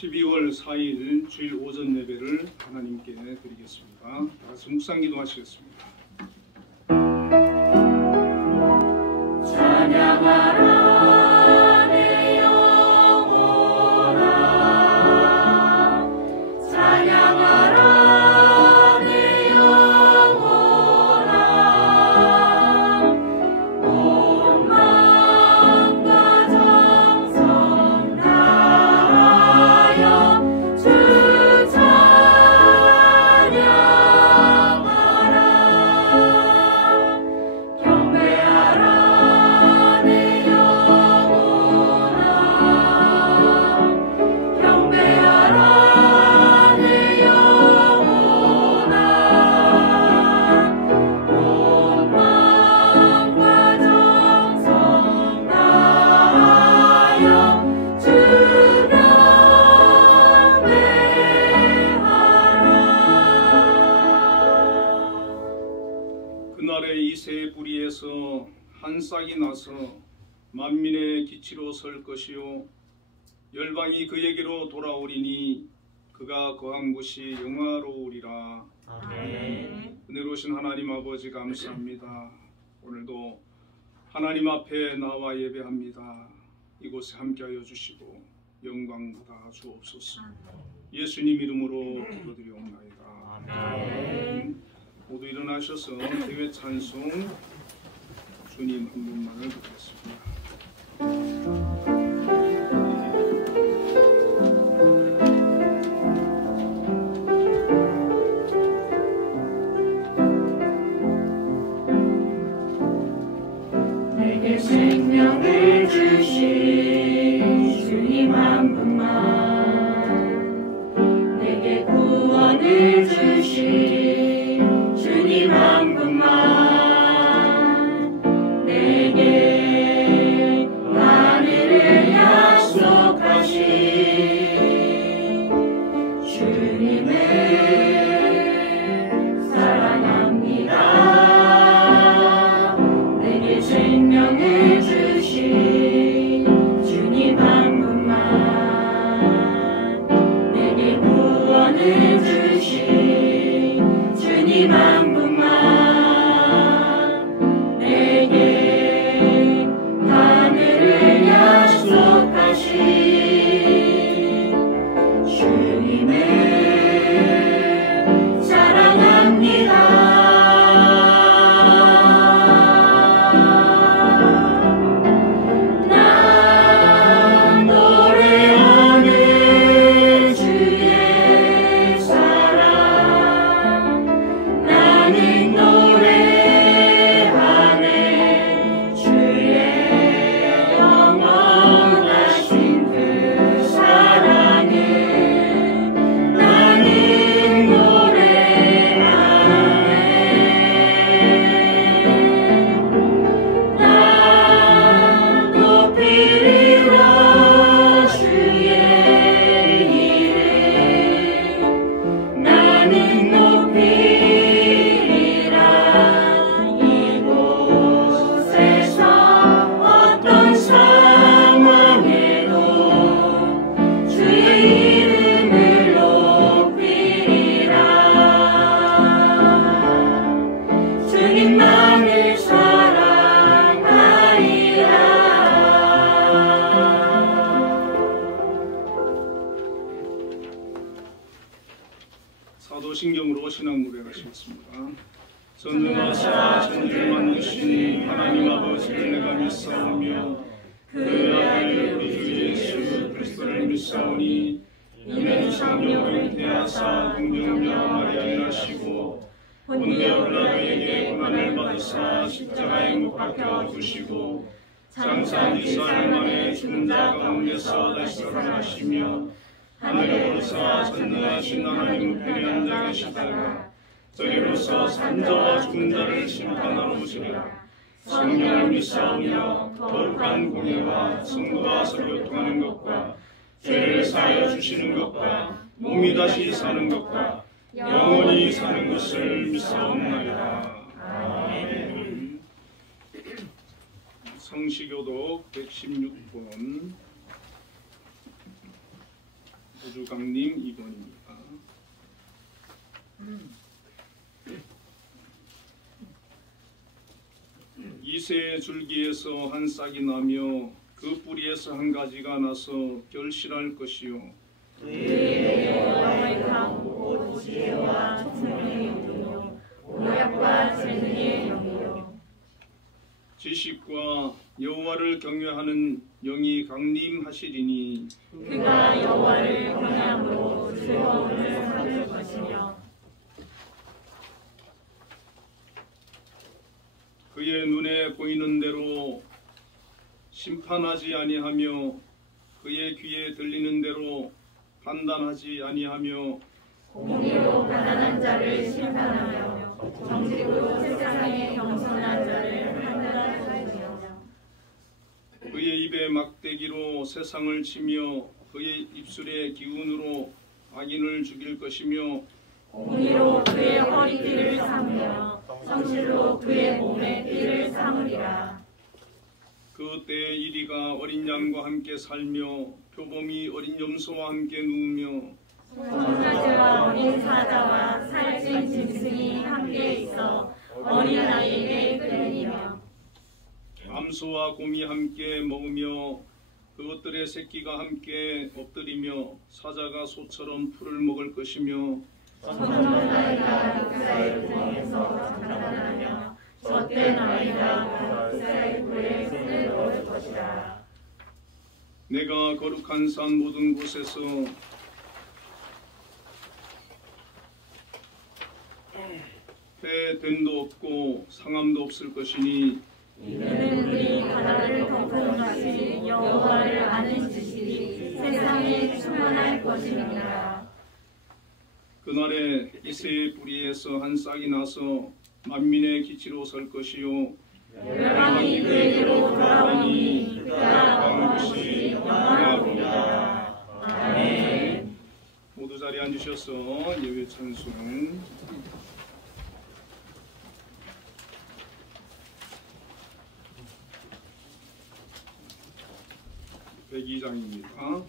12월 4일 주일 오전 예배를 하나님께 드리겠습니다. 다 같이 묵상기도 하시겠습니다. 찬양하라 한 싹이 나서 만민의 기치로 설 것이요 열방이 그에게로 돌아오리니 그가 거한 곳이 영화로우리라. 아멘. 은혜로우신 하나님 아버지 감사합니다. 오늘도 하나님 앞에 나와 예배합니다. 이곳에 함께하여 주시고 영광 받아 주옵소서. 예수님 이름으로 기도드리옵나이다. 아멘. 모두 일어나셔서 대회 찬송 주님 한 분만을 부르겠습니다. 내게 생명을 주신 주님 한 분만, 내게 구원을 주신 주님 한 분만, 사도신경으로 신앙 고백하시겠습니다. 전능하사 천지를 만드시니 하나님 아버지를 내가 믿사오며 그 아들 우리 주 예수 그리스도를 믿사오니 이는 성령을 태하사 동정녀 마리아를 하시고 본디오 빌라도에게 고난을 받으사 십자가에 못 박혀 죽으시고 장사 2살 만에 죽은 자 가운데서 다시 살아나시며 하늘에 오르사 전능하신 하나님 우편에 앉아 계시다가 저리로서 산자와 죽은 자를 심판하러 오시리라. 성령을 믿사오며 거룩한 공예와 성도와 서로 교통하는 것과 죄를 사하여 주시는 것과 몸이 다시 사는 것과 영원히 사는 것을 믿사옵나이다. 아멘. 성시교독 116번 우주강림 2번입니다. 이새의 줄기에서 한 싹이 나며 그 뿌리에서 한 가지가 나서 결실할 것이요 그의 여호와의 강고 지혜와 총명의 영이요 오약과 재능의 영이요 지식과 여호와를 경외하는 영이 강림하시리니 그가 여호와를 경외함으로 즐거움을 삼을 것이며 그의 눈에 보이는 대로 심판하지 아니하며 그의 귀에 들리는 대로 판단하지 아니하며 공의로 가난한 자를 심판하며 정직으로 세상의 겸손한 자를 판단하시며 그의 입에 막대기로 세상을 치며 그의 입술의 기운으로 악인을 죽일 것이며 공의로 그의 허리띠를 삼으며 성실로 그의 몸에 띠를 삼으리라. 그 때에 이리가 어린 양과 함께 살며 표범이 어린 염소와 함께 누우며 송아지와 어린 사자와 살찐 짐승이 함께 있어 어린아이에게 끌리며 암소와 곰이 함께 먹으며 그것들의 새끼가 함께 엎드리며 사자가 소처럼 풀을 먹을 것이며 청년아이가 목사의 구멍에서 장난하며 젖된 아이가 목사의 굴에 손을 넣을 것이라. 내가 거룩한 산 모든 곳에서 폐됨도 없고 상함도 없을 것이니 이는 우리 바다를 덮은 것이 여호와를 아는 지식이 세상에 충만할 것입니다. 그날에 이새의 뿌리에서 한 싹이 나서 만민의 기치로 설 것이요 열방이 그에게로 돌아오니 그가 왕으시 영화로우리라. 아멘. 모두 자리에 앉으셔서 예배 찬송 (102장입니다)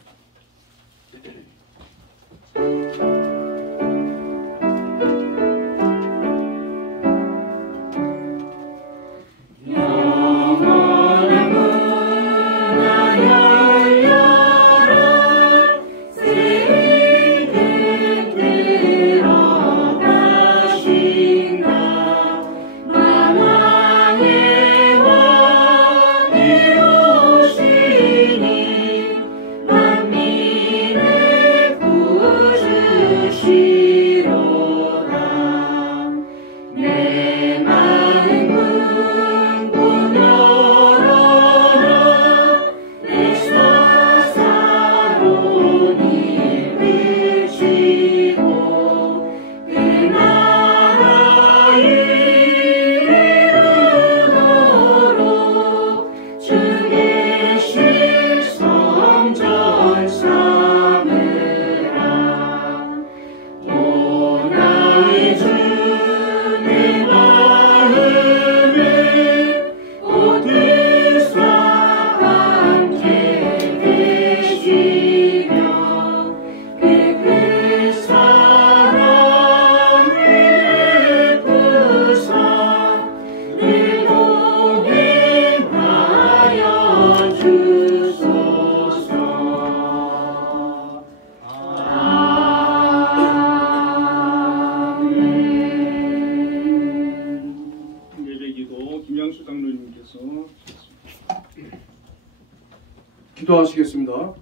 기도하시겠습니다.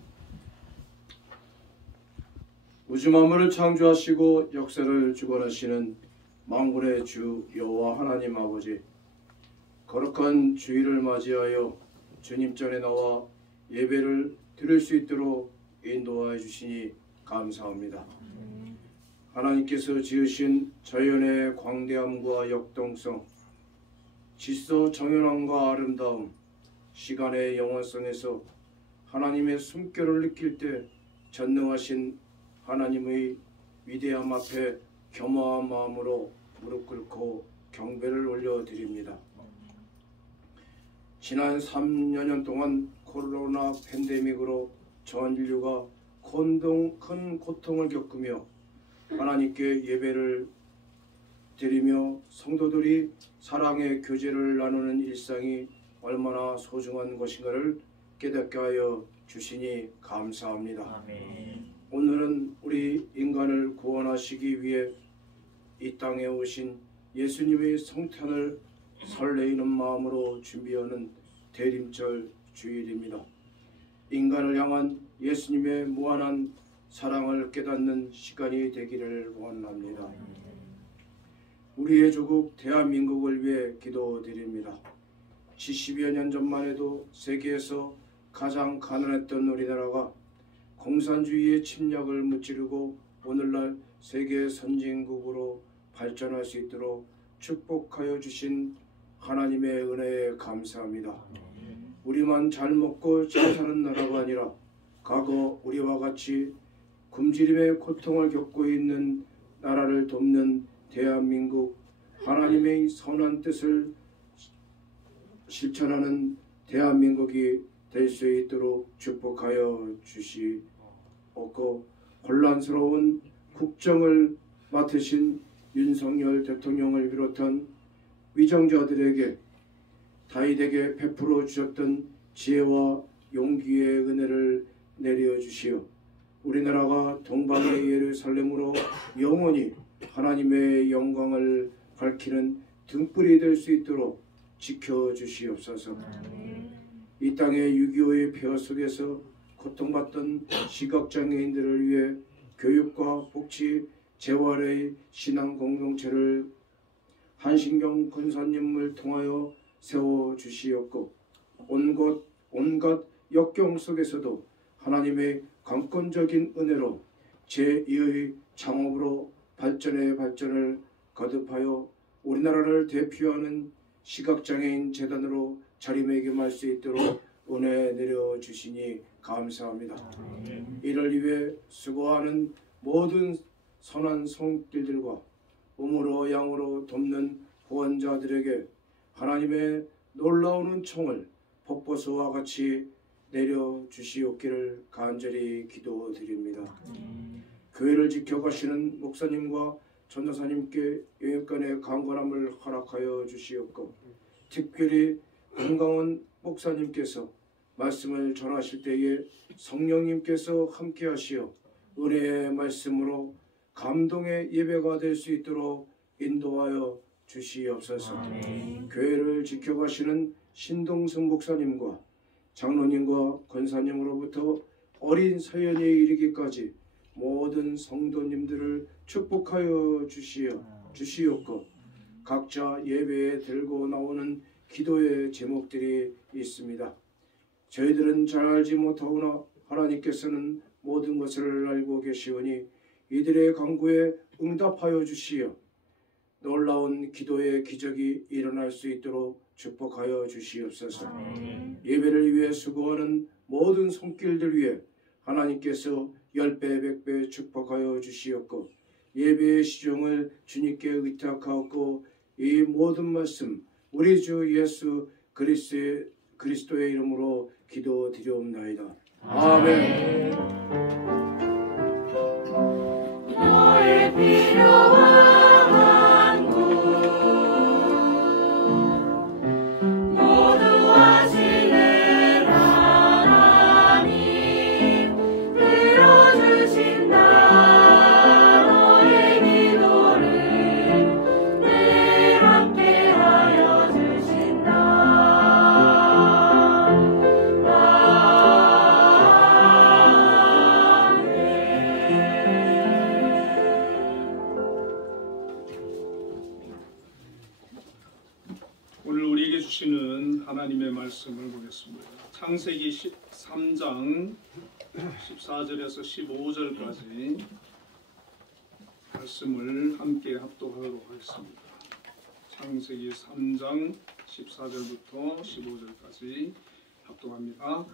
우주 만물을 창조하시고 역사를 주관하시는 만군의 주 여호와 하나님 아버지, 거룩한 주일을 맞이하여 주님 전에 나와 예배를 드릴 수 있도록 인도하여 주시니 감사합니다. 하나님께서 지으신 자연의 광대함과 역동성, 질서 정연함과 아름다움, 시간의 영원성에서 하나님의 숨결을 느낄 때 전능하신 하나님의 위대함 앞에 겸허한 마음으로 무릎 꿇고 경배를 올려드립니다. 지난 3여 년 동안 코로나 팬데믹으로 전 인류가 큰 고통을 겪으며 하나님께 예배를 드리며 성도들이 사랑의 교제를 나누는 일상이 얼마나 소중한 것인가를 깨닫게 하여 주시니 감사합니다. 아멘. 오늘은 우리 인간을 구원하시기 위해 이 땅에 오신 예수님의 성탄을 설레이는 마음으로 준비하는 대림절 주일입니다. 인간을 향한 예수님의 무한한 사랑을 깨닫는 시간이 되기를 원합니다. 우리의 조국 대한민국을 위해 기도드립니다. 70여 년 전만 해도 세계에서 가장 가난했던 우리나라가 공산주의의 침략을 무찌르고 오늘날 세계 선진국으로 발전할 수 있도록 축복하여 주신 하나님의 은혜에 감사합니다. 우리만 잘 먹고 잘 사는 나라가 아니라 과거 우리와 같이 굶주림의 고통을 겪고 있는 나라를 돕는 대한민국, 하나님의 선한 뜻을 실천하는 대한민국이 될 수 있도록 축복하여 주시옵고, 혼란스러운 국정을 맡으신 윤석열 대통령을 비롯한 위정자들에게 다윗에게 베풀어 주셨던 지혜와 용기의 은혜를 내려주시어 우리나라가 동방의 예루살렘으로 영원히 하나님의 영광을 밝히는 등불이 될 수 있도록 지켜주시옵소서. 이 땅의 6.25의 폐허 속에서 고통받던 시각장애인들을 위해 교육과 복지, 재활의 신앙 공동체를 한신경 권사님을 통하여 세워주시옵고, 온갖 역경 속에서도 하나님의 강권적인 은혜로 제2의 창업으로 발전의 발전을 거듭하여 우리나라를 대표하는 시각장애인 재단으로 자리매김할 수 있도록 은혜 내려주시니 감사합니다. 이를 위해 수고하는 모든 선한 손길들과 음으로 양으로 돕는 후원자들에게 하나님의 놀라운 은총을 폭포수와 같이 내려주시옵기를 간절히 기도드립니다. 교회를 지켜가시는 목사님과 전도사님께 영육간의 강건함을 허락하여 주시옵고, 특별히 건강원 목사님께서 말씀을 전하실 때에 성령님께서 함께 하시어 은혜의 말씀으로 감동의 예배가 될 수 있도록 인도하여 주시옵소서. 교회를 지켜가시는 신동승 목사님과 장로님과 권사님으로부터 어린 사연에 이르기까지 모든 성도님들을 축복하여 주시옵고, 각자 예배에 들고 나오는 기도의 제목들이 있습니다. 저희들은 잘 알지 못하오나 하나님께서는 모든 것을 알고 계시오니 이들의 간구에 응답하여 주시어 놀라운 기도의 기적이 일어날 수 있도록 축복하여 주시옵소서. 예배를 위해 수고하는 모든 손길들 위해 하나님께서 10배 100배 축복하여 주시옵고, 예배의 시종을 주님께 의탁하옵고, 이 모든 말씀 우리 주 예수 그리스도의 이름으로 기도드리옵나이다. 아멘. 너의 필요한 것 모두 하시는 하나님 들어주신다. 너의 기도를 늘 함께하여 주신다. 오늘 우리에게 주시는 하나님의 말씀을 보겠습니다. 창세기 3장 14절에서 15절까지 말씀을 함께 합독하도록 하겠습니다. 창세기 3장 14절부터 15절까지 합독합니다.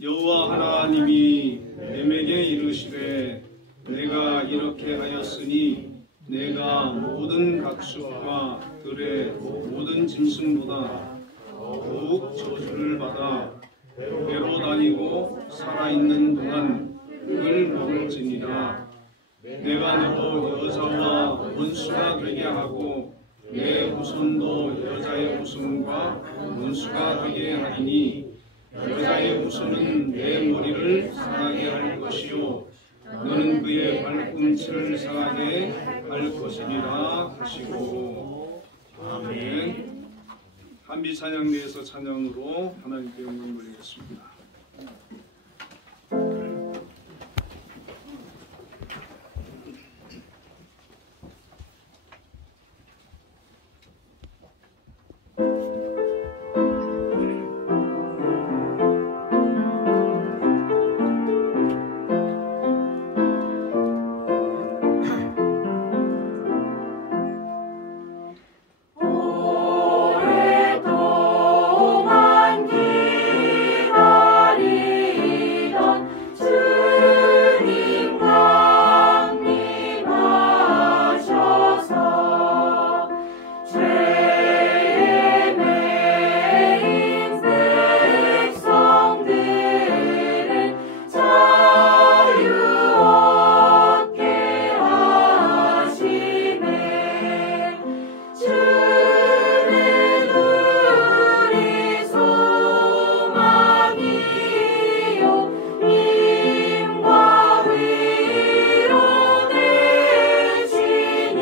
여호와 하나님이 뱀에게 이르시되 내가 이렇게 하였으니 내가 모든 가축과 들의 모든 짐승보다 더욱 저주를 받아 배로 다니고 살아있는 동안 그걸 먹을지니라. 내가 너도 여자와 원수가 되게 하고 내 후손도 여자의 후손과 원수가 되게 하리니 여자의 후손은 내 머리를 상하게 할 것이요 너는 그의 발꿈치를 상하게 할 것이니라 하시고. 아멘. 한비 찬양대에서 찬양으로 하나님께 영광 돌리겠습니다. 오랫동안 기다리던 주님 강림하셔서 죄에 매인 백성들을 자유 얻게 하시네. 주는 우리 소망이요 힘과 위로 되시니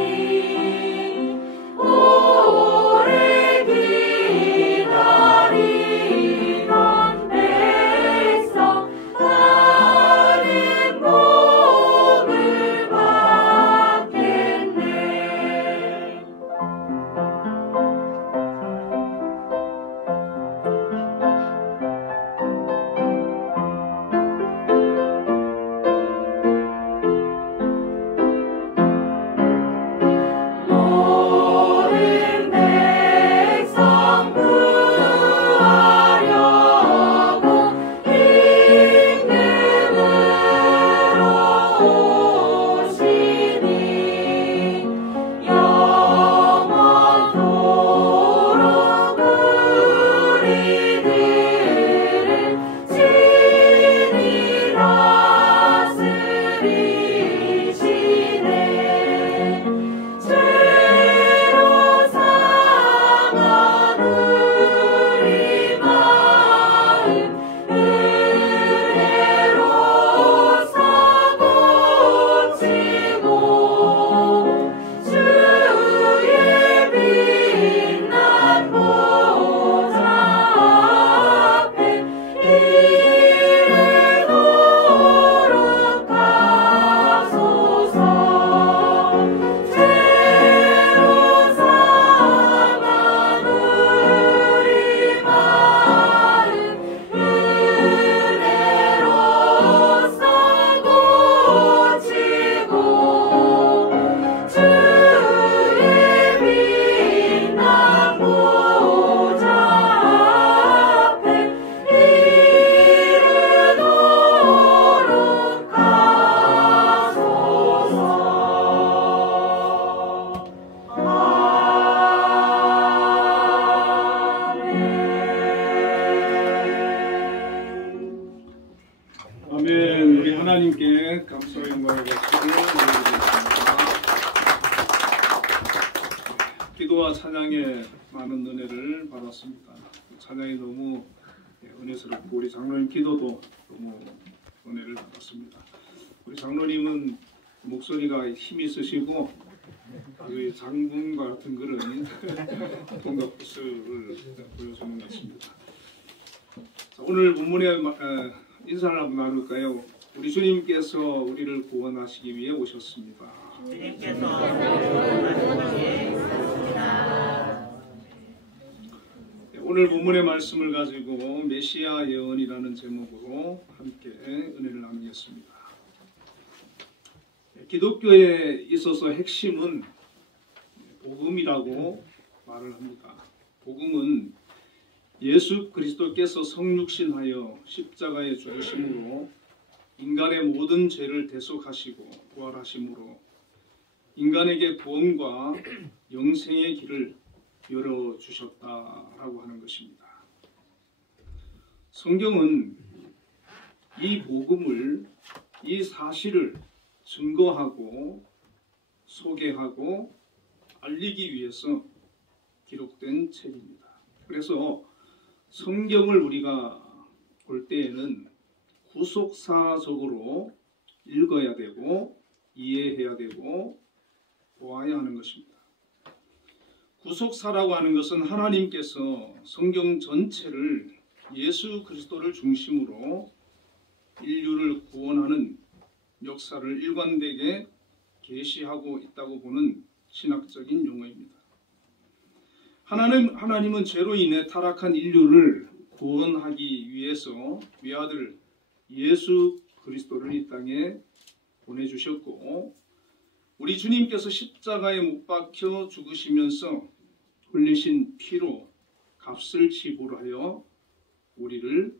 오래 기다리던 백성 많은 복을 받겠네. 모든 백성 구하려고 임금으로 오시니 영원토록 우리들을 친히 다스리시네. 죄로 상한 우리 마음 은혜로서 고치고 주의 빛난 보좌 앞에 이르도록 하소서. 죄로 상한 우리 마음 은혜로서 고치고 주의 빛난 보좌 앞에 이르도록 하소서. 아멘. 아멘. 우리 하나님께 감사와 영광의 박수를 올려드리겠습니다. 기도와 찬양에 많은 은혜를 받았습니다. 찬양이 너무 은혜스럽고 우리 장로님 기도도 너무 은혜를 받았습니다. 우리 장로님은 목소리가 힘이 있으시고 그 장군과 같은 그런 통각 포스를 보여주는 것 같습니다. 자, 오늘 본문에 인사를 한번 나눌까요? 우리 주님께서 우리를 구원하시기 위해 오셨습니다. 오늘 본문의 말씀을 가지고 메시아 예언이라는 제목으로 함께 은혜를 나누겠습니다. 기독교에 있어서 핵심은 복음이라고 말을 합니다. 복음은 예수 그리스도께서 성육신하여 십자가에 죽으심으로 인간의 모든 죄를 대속하시고 부활하심으로 인간에게 구원과 영생의 길을 열어주셨다라고 하는 것입니다. 성경은 이 복음을 이 사실을 증거하고 소개하고 알리기 위해서 기록된 책입니다. 그래서 성경을 우리가 볼 때에는 구속사적으로 읽어야 되고 이해해야 되고 보아야 하는 것입니다. 구속사라고 하는 것은 하나님께서 성경 전체를 예수 그리스도를 중심으로 인류를 구원하는 역사를 일관되게 계시하고 있다고 보는 신학적인 용어입니다. 하나님은 죄로 인해 타락한 인류를 구원하기 위해서 외아들 예수 그리스도를 이 땅에 보내주셨고, 우리 주님께서 십자가에 못 박혀 죽으시면서 흘리신 피로 값을 지불하여 우리를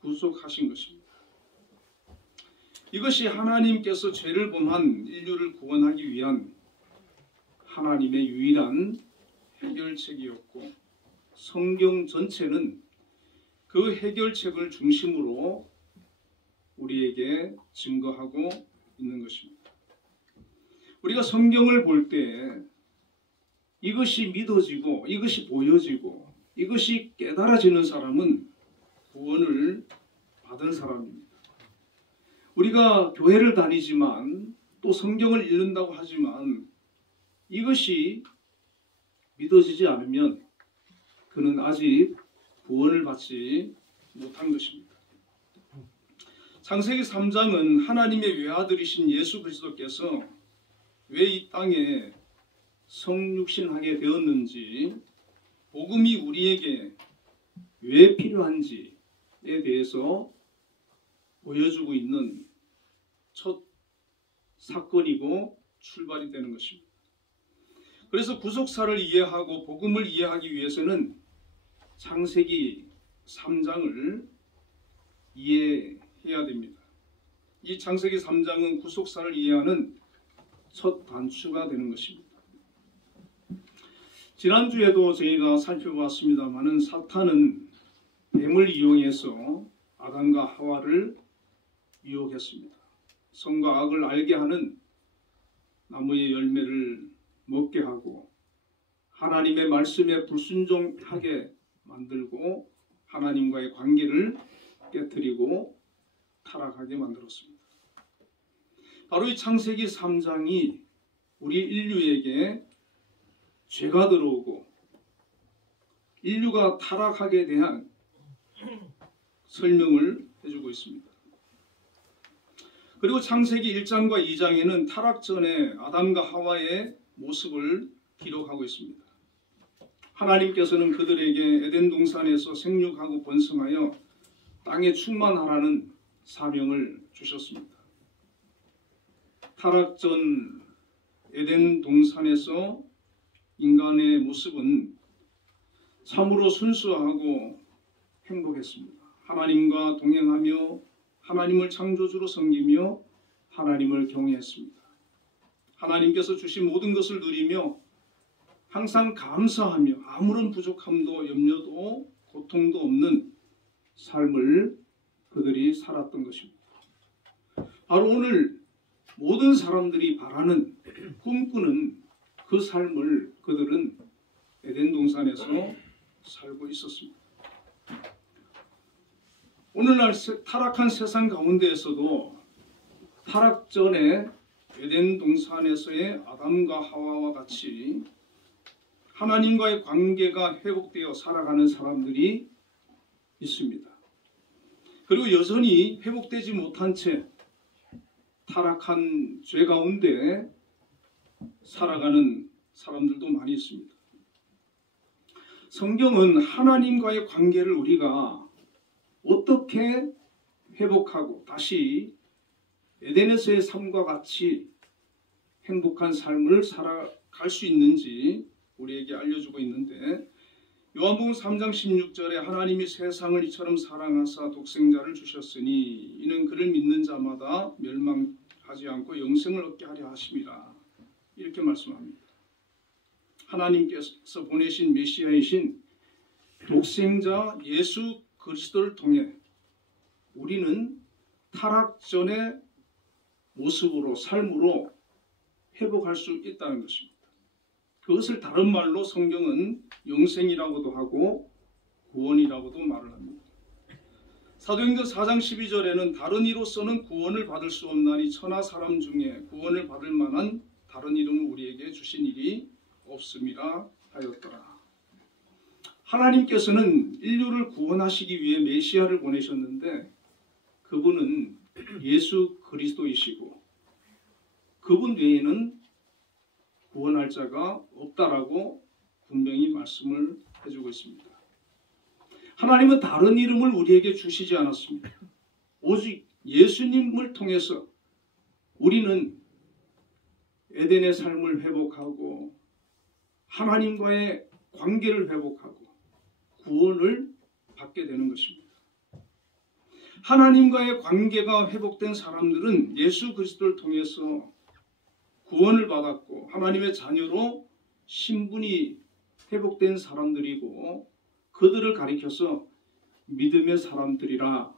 구속하신 것입니다. 이것이 하나님께서 죄를 범한 인류를 구원하기 위한 하나님의 유일한 해결책이었고, 성경 전체는 그 해결책을 중심으로 우리에게 증거하고 있는 것입니다. 우리가 성경을 볼 때 이것이 믿어지고 이것이 보여지고 이것이 깨달아지는 사람은 구원을 받은 사람입니다. 우리가 교회를 다니지만 또 성경을 읽는다고 하지만 이것이 믿어지지 않으면 그는 아직 구원을 받지 못한 것입니다. 창세기 3장은 하나님의 외아들이신 예수 그리스도께서 왜 이 땅에 성육신하게 되었는지, 복음이 우리에게 왜 필요한지에 대해서 보여주고 있는 첫 사건이고 출발이 되는 것입니다. 그래서 구속사를 이해하고 복음을 이해하기 위해서는 창세기 3장을 이해해야 됩니다. 이 창세기 3장은 구속사를 이해하는 첫 단추가 되는 것입니다. 지난주에도 저희가 살펴봤습니다마는 사탄은 뱀을 이용해서 아담과 하와를 유혹했습니다. 선과 악을 알게 하는 나무의 열매를 먹게 하고 하나님의 말씀에 불순종하게 만들고 하나님과의 관계를 깨뜨리고 타락하게 만들었습니다. 바로 이 창세기 3장이 우리 인류에게 죄가 들어오고 인류가 타락하게 대한 설명을 해주고 있습니다. 그리고 창세기 1장과 2장에는 타락 전에 아담과 하와의 모습을 기록하고 있습니다. 하나님께서는 그들에게 에덴 동산에서 생육하고 번성하여 땅에 충만하라는 사명을 주셨습니다. 타락 전 에덴 동산에서 인간의 모습은 참으로 순수하고 행복했습니다. 하나님과 동행하며 하나님을 창조주로 섬기며 하나님을 경외했습니다. 하나님께서 주신 모든 것을 누리며 항상 감사하며 아무런 부족함도 염려도 고통도 없는 삶을 그들이 살았던 것입니다. 바로 오늘 모든 사람들이 바라는, 꿈꾸는 그 삶을 그들은 에덴 동산에서 살고 있었습니다. 오늘날 타락한 세상 가운데에서도 타락 전에 에덴 동산에서의 아담과 하와와 같이 하나님과의 관계가 회복되어 살아가는 사람들이 있습니다. 그리고 여전히 회복되지 못한 채 타락한 죄 가운데 살아가는 사람들도 많이 있습니다. 성경은 하나님과의 관계를 우리가 어떻게 회복하고 다시 에덴에서의 삶과 같이 행복한 삶을 살아갈 수 있는지 우리에게 알려주고 있는데, 요한복음 3장 16절에 하나님이 세상을 이처럼 사랑하사 독생자를 주셨으니 이는 그를 믿는 자마다 멸망하지 않고 영생을 얻게 하려 하심이라, 이렇게 말씀합니다. 하나님께서 보내신 메시아이신 독생자 예수 그리스도를 통해 우리는 타락 전에 모습으로 삶으로 회복할 수 있다는 것입니다. 그것을 다른 말로 성경은 영생이라고도 하고 구원이라고도 말을 합니다. 사도행전 4장 12절에는 다른 이로서는 구원을 받을 수 없나니 천하 사람 중에 구원을 받을 만한 다른 이름을 우리에게 주신 일이 없음이라 하였더라. 하나님께서는 인류를 구원하시기 위해 메시아를 보내셨는데 그분은 예수 그리스도이시고 그분 외에는 구원할 자가 없다라고 분명히 말씀을 해주고 있습니다. 하나님은 다른 이름을 우리에게 주시지 않았습니다. 오직 예수님을 통해서 우리는 에덴의 삶을 회복하고 하나님과의 관계를 회복하고 구원을 받게 되는 것입니다. 하나님과의 관계가 회복된 사람들은 예수 그리스도를 통해서 구원을 받았고 하나님의 자녀로 신분이 회복된 사람들이고 그들을 가리켜서 믿음의 사람들이라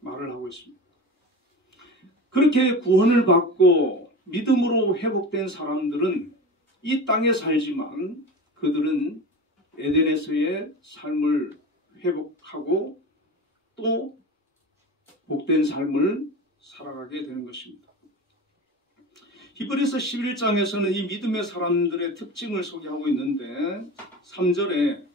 말을 하고 있습니다. 그렇게 구원을 받고 믿음으로 회복된 사람들은 이 땅에 살지만 그들은 에덴에서의 삶을 회복하고 또 복된 삶을 살아가게 되는 것입니다. 히브리서 11장에서는 이 믿음의 사람들의 특징을 소개하고 있는데 3절에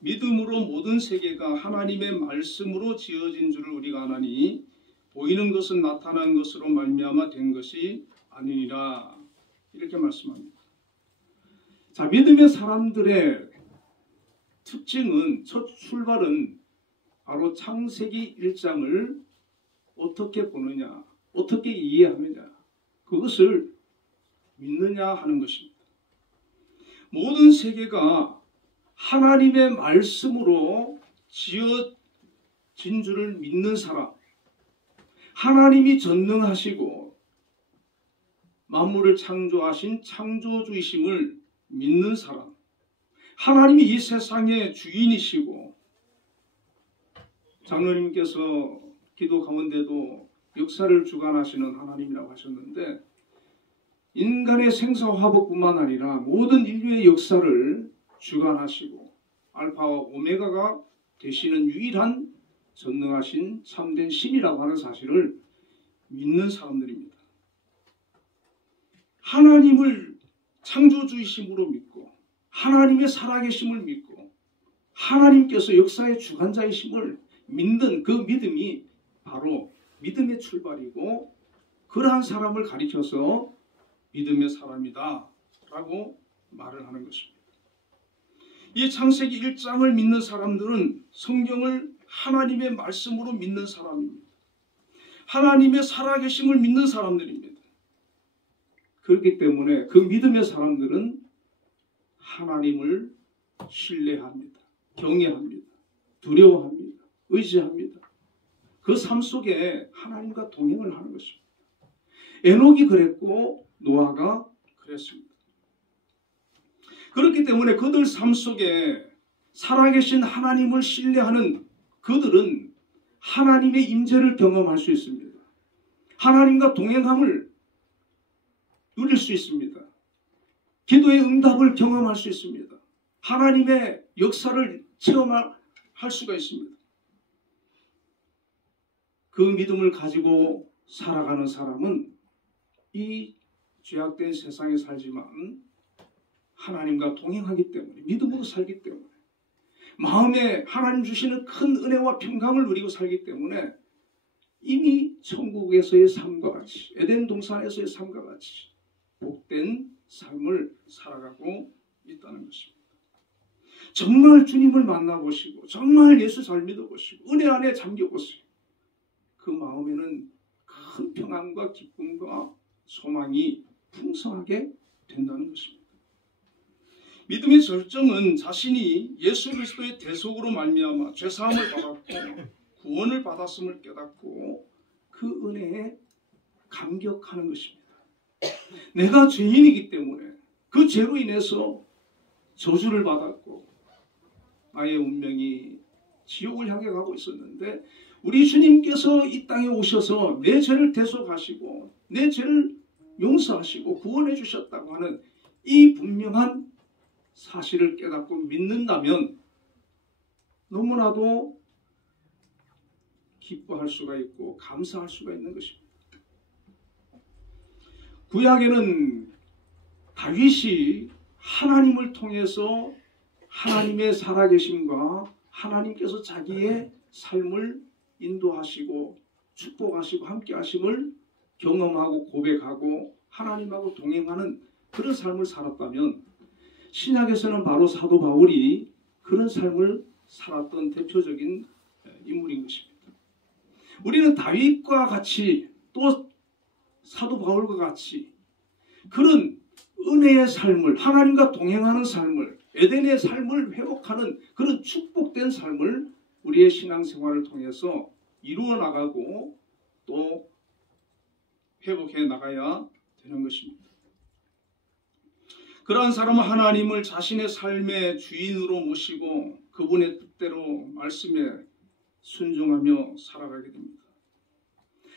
믿음으로 모든 세계가 하나님의 말씀으로 지어진 줄을 우리가 아나니 보이는 것은 나타난 것으로 말미암아 된 것이 아니니라 이렇게 말씀합니다. 자, 믿음의 사람들의 특징은 첫 출발은 바로 창세기 1장을 어떻게 보느냐, 어떻게 이해하느냐, 그것을 믿느냐 하는 것입니다. 모든 세계가 하나님의 말씀으로 지어진 줄을 믿는 사람, 하나님이 전능하시고 만물을 창조하신 창조주이심을 믿는 사람, 하나님이 이 세상의 주인이시고 장로님께서 기도 가운데도 역사를 주관하시는 하나님이라고 하셨는데 인간의 생사화복뿐만 아니라 모든 인류의 역사를 주관하시고 알파와 오메가가 되시는 유일한 전능하신 참된 신이라고 하는 사실을 믿는 사람들입니다. 하나님을 창조주이심으로 믿고 하나님의 살아계심을 믿고 하나님께서 역사의 주관자이심을 믿는 그 믿음이 바로 믿음의 출발이고 그러한 사람을 가리켜서 믿음의 사람이다 라고 말을 하는 것입니다. 이 창세기 1장을 믿는 사람들은 성경을 하나님의 말씀으로 믿는 사람입니다. 하나님의 살아계심을 믿는 사람들입니다. 그렇기 때문에 그 믿음의 사람들은 하나님을 신뢰합니다. 경외합니다. 두려워합니다. 의지합니다. 그 삶 속에 하나님과 동행을 하는 것입니다. 에녹이 그랬고 노아가 그랬습니다. 그렇기 때문에 그들 삶 속에 살아계신 하나님을 신뢰하는 그들은 하나님의 임재를 경험할 수 있습니다. 하나님과 동행함을 누릴 수 있습니다. 기도의 응답을 경험할 수 있습니다. 하나님의 역사를 체험할 수가 있습니다. 그 믿음을 가지고 살아가는 사람은 이 죄악된 세상에 살지만 하나님과 동행하기 때문에 믿음으로 살기 때문에 마음에 하나님 주시는 큰 은혜와 평강을 누리고 살기 때문에 이미 천국에서의 삶과 같이 에덴 동산에서의 삶과 같이 복된 삶을 살아가고 있다는 것입니다. 정말 주님을 만나보시고 정말 예수 잘 믿어보시고 은혜 안에 잠겨보세요. 그 마음에는 큰 평안과 기쁨과 소망이 풍성하게 된다는 것입니다. 믿음의 절정은 자신이 예수 그리스도의 대속으로 말미암아 죄사함을 받았고 구원을 받았음을 깨닫고 그 은혜에 감격하는 것입니다. 내가 죄인이기 때문에 그 죄로 인해서 저주를 받았고 나의 운명이 지옥을 향해 가고 있었는데 우리 주님께서 이 땅에 오셔서 내 죄를 대속하시고 내 죄를 용서하시고 구원해 주셨다고 하는 이 분명한 사실을 깨닫고 믿는다면 너무나도 기뻐할 수가 있고 감사할 수가 있는 것입니다. 구약에는 다윗이 하나님을 통해서 하나님의 살아계심과 하나님께서 자기의 삶을 인도하시고 축복하시고 함께하심을 경험하고 고백하고 하나님하고 동행하는 그런 삶을 살았다면 신약에서는 바로 사도 바울이 그런 삶을 살았던 대표적인 인물인 것입니다. 우리는 다윗과 같이 또 사도 바울과 같이 그런 은혜의 삶을 하나님과 동행하는 삶을 에덴의 삶을 회복하는 그런 축복된 삶을 우리의 신앙생활을 통해서 이루어 나가고 또 회복해 나가야 되는 것입니다. 그러한 사람은 하나님을 자신의 삶의 주인으로 모시고 그분의 뜻대로 말씀에 순종하며 살아가게 됩니다.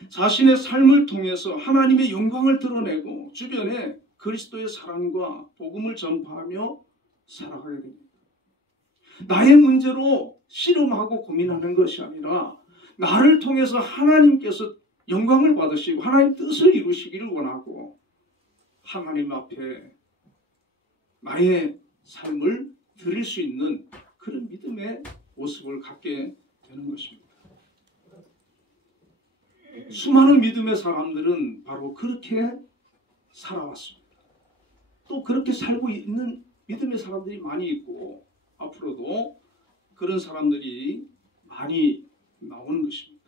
자신의 삶을 통해서 하나님의 영광을 드러내고 주변에 그리스도의 사랑과 복음을 전파하며 살아가게 됩니다. 나의 문제로 씨름하고 고민하는 것이 아니라 나를 통해서 하나님께서 영광을 받으시고 하나님 뜻을 이루시기를 원하고 하나님 앞에 나의 삶을 드릴 수 있는 그런 믿음의 모습을 갖게 되는 것입니다. 수많은 믿음의 사람들은 바로 그렇게 살아왔습니다. 또 그렇게 살고 있는 믿음의 사람들이 많이 있고 앞으로도 그런 사람들이 많이 나오는 것입니다.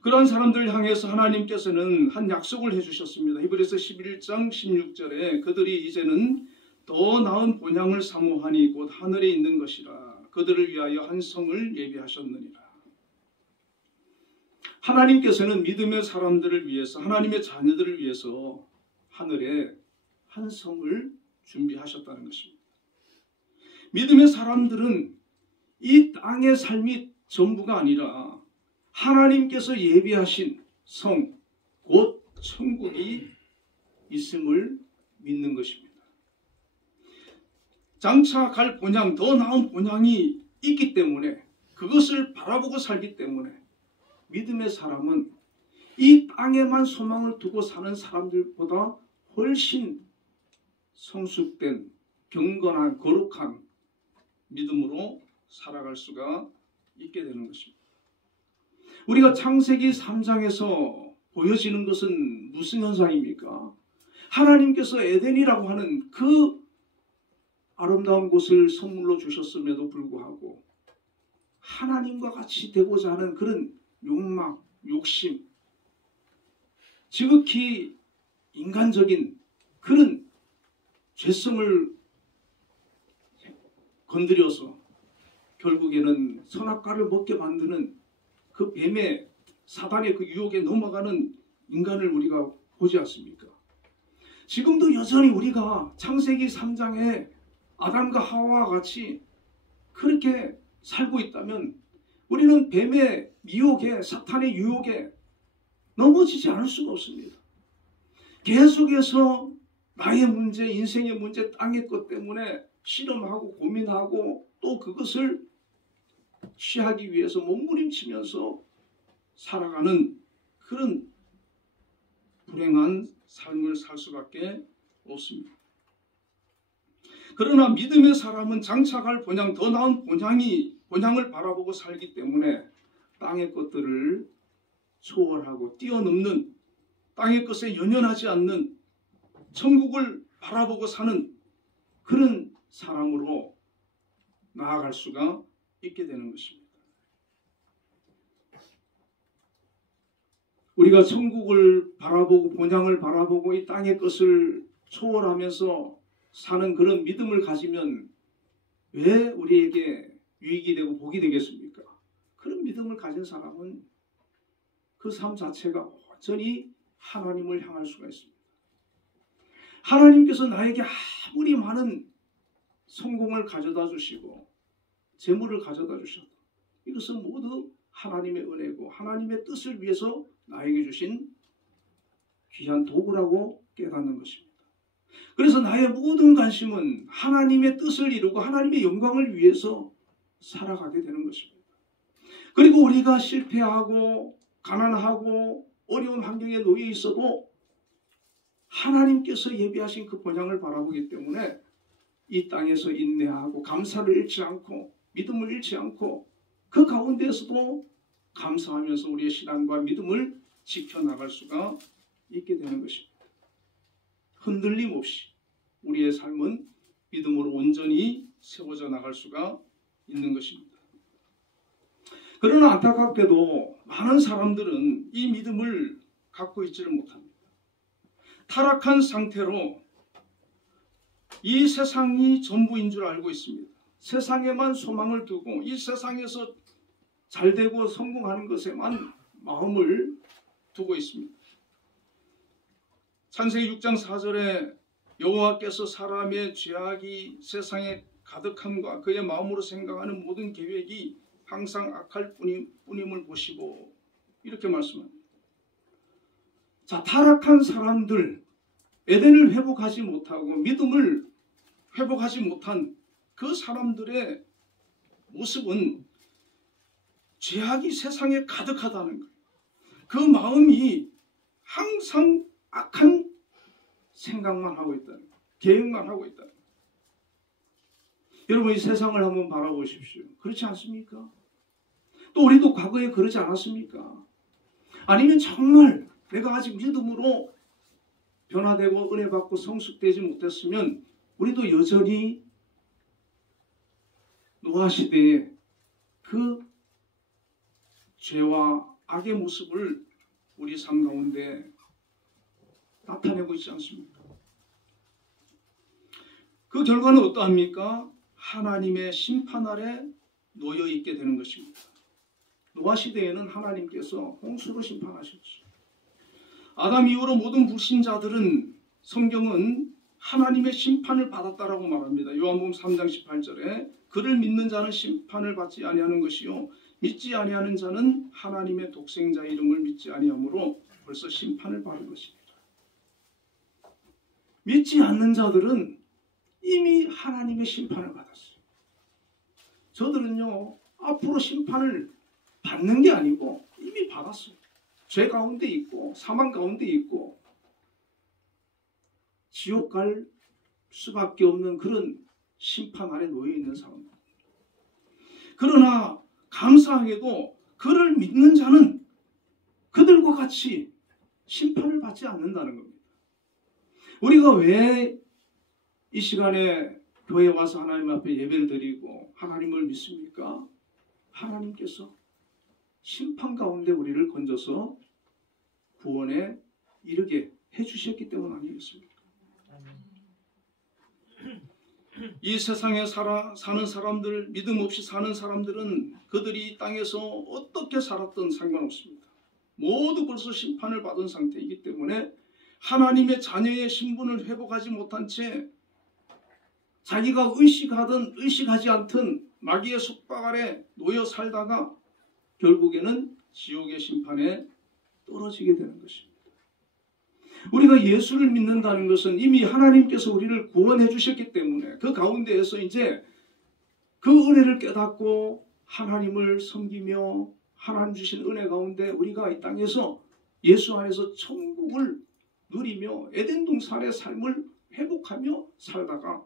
그러한 사람들을 향해서 하나님께서는 한 약속을 해주셨습니다. 히브리서 11장 16절에 그들이 이제는 더 나은 본향을 사모하니 곧 하늘에 있는 것이라 그들을 위하여 한 성을 예비하셨느니라. 하나님께서는 믿음의 사람들을 위해서 하나님의 자녀들을 위해서 하늘에 한 성을 준비하셨다는 것입니다. 믿음의 사람들은 이 땅의 삶이 전부가 아니라 하나님께서 예비하신 성, 곧 천국이 있음을 믿는 것입니다. 장차 갈 본향, 더 나은 본향이 있기 때문에 그것을 바라보고 살기 때문에 믿음의 사람은 이 땅에만 소망을 두고 사는 사람들보다 훨씬 성숙된 경건한 거룩한 믿음으로 살아갈 수가 있게 되는 것입니다. 우리가 창세기 3장에서 보여지는 것은 무슨 현상입니까? 하나님께서 에덴이라고 하는 그 아름다운 곳을 선물로 주셨음에도 불구하고 하나님과 같이 되고자 하는 그런 욕망, 욕심, 지극히 인간적인 그런 죄성을 건드려서 결국에는 선악과를 먹게 만드는 그 뱀의 사단의 그 유혹에 넘어가는 인간을 우리가 보지 않습니까? 지금도 여전히 우리가 창세기 3장에 아담과 하와와 같이 그렇게 살고 있다면 우리는 뱀의 미혹에 사탄의 유혹에 넘어지지 않을 수가 없습니다. 계속해서 나의 문제, 인생의 문제, 땅의 것 때문에 실험하고 고민하고 또 그것을 취하기 위해서 몸부림치면서 살아가는 그런 불행한 삶을 살 수밖에 없습니다. 그러나 믿음의 사람은 장차갈 본향, 더 나은 본향을 바라보고 살기 때문에 땅의 것들을 초월하고 뛰어넘는 땅의 것에 연연하지 않는 천국을 바라보고 사는 그런 사람으로 나아갈 수가 있게 되는 것입니다. 우리가 천국을 바라보고 본향을 바라보고 이 땅의 것을 초월하면서 사는 그런 믿음을 가지면 왜 우리에게 유익이 되고 복이 되겠습니까? 그런 믿음을 가진 사람은 그 삶 자체가 완전히 하나님을 향할 수가 있습니다. 하나님께서 나에게 아무리 많은 성공을 가져다 주시고 재물을 가져다 주셔도 이것은 모두 하나님의 은혜고 하나님의 뜻을 위해서 나에게 주신 귀한 도구라고 깨닫는 것입니다. 그래서 나의 모든 관심은 하나님의 뜻을 이루고 하나님의 영광을 위해서 살아가게 되는 것입니다. 그리고 우리가 실패하고 가난하고 어려운 환경에 놓여 있어도 하나님께서 예비하신 그 본향을 바라보기 때문에 이 땅에서 인내하고 감사를 잃지 않고 믿음을 잃지 않고 그 가운데에서도 감사하면서 우리의 신앙과 믿음을 지켜나갈 수가 있게 되는 것입니다. 흔들림 없이 우리의 삶은 믿음으로 온전히 세워져 나갈 수가 있는 것입니다. 그러나 안타깝게도 많은 사람들은 이 믿음을 갖고 있지를 못합니다. 타락한 상태로 이 세상이 전부인 줄 알고 있습니다. 세상에만 소망을 두고 이 세상에서 잘되고 성공하는 것에만 마음을 두고 있습니다. 창세기 6장 4절에 여호와께서 사람의 죄악이 세상에 가득함과 그의 마음으로 생각하는 모든 계획이 항상 악할 뿐임을 보시고 이렇게 말씀합니다. 자, 타락한 사람들, 에덴을 회복하지 못하고 믿음을 회복하지 못한 그 사람들의 모습은 죄악이 세상에 가득하다는 거예요. 그 마음이 항상 악한 생각만 하고 있다는 거예요. 계획만 하고 있다는 거예요. 여러분, 이 세상을 한번 바라보십시오. 그렇지 않습니까? 또 우리도 과거에 그러지 않았습니까? 아니면 정말 내가 아직 믿음으로 변화되고 은혜받고 성숙되지 못했으면 우리도 여전히 노아 시대의 그 죄와 악의 모습을 우리 삶 가운데 나타내고 있지 않습니까? 그 결과는 어떠합니까? 하나님의 심판 아래 놓여 있게 되는 것입니다. 노아 시대에는 하나님께서 홍수로 심판하셨죠. 아담 이후로 모든 불신자들은 성경은 하나님의 심판을 받았다라고 말합니다. 요한복음 3장 18절에 그를 믿는 자는 심판을 받지 아니하는 것이요 믿지 아니하는 자는 하나님의 독생자 이름을 믿지 아니하므로 벌써 심판을 받은 것입니다. 믿지 않는 자들은 이미 하나님의 심판을 받았어요. 저들은요 앞으로 심판을 받는 게 아니고 이미 받았어요. 죄 가운데 있고 사망 가운데 있고 지옥 갈 수밖에 없는 그런 심판 아래 놓여 있는 사람들. 그러나 감사하게도 그를 믿는 자는 그들과 같이 심판을 받지 않는다는 겁니다. 우리가 왜 이 시간에 교회에 와서 하나님 앞에 예배를 드리고 하나님을 믿습니까? 하나님께서 심판 가운데 우리를 건져서 구원에 이르게 해주셨기 때문 아니겠습니까? 이 세상에 사는 사람들, 믿음 없이 사는 사람들은 그들이 이 땅에서 어떻게 살았든 상관없습니다. 모두 벌써 심판을 받은 상태이기 때문에 하나님의 자녀의 신분을 회복하지 못한 채 자기가 의식하든 의식하지 않든 마귀의 속박 아래 놓여 살다가 결국에는 지옥의 심판에 떨어지게 되는 것입니다. 우리가 예수를 믿는다는 것은 이미 하나님께서 우리를 구원해 주셨기 때문에 그 가운데에서 이제 그 은혜를 깨닫고 하나님을 섬기며 하나님 주신 은혜 가운데 우리가 이 땅에서 예수 안에서 천국을 누리며 에덴 동산의 삶을 회복하며 살다가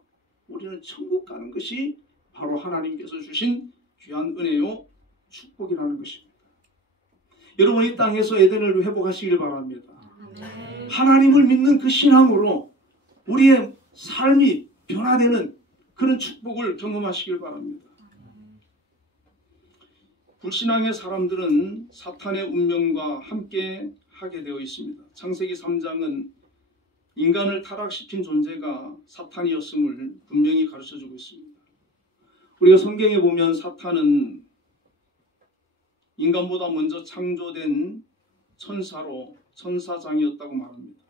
우리는 천국 가는 것이 바로 하나님께서 주신 귀한 은혜요 축복이라는 것입니다. 여러분 이 땅에서 에덴을 회복하시길 바랍니다. 하나님을 믿는 그 신앙으로 우리의 삶이 변화되는 그런 축복을 경험하시길 바랍니다. 불신앙의 사람들은 사탄의 운명과 함께 하게 되어 있습니다. 창세기 3장은 인간을 타락시킨 존재가 사탄이었음을 분명히 가르쳐주고 있습니다. 우리가 성경에 보면 사탄은 인간보다 먼저 창조된 천사로 천사장이었다고 말합니다.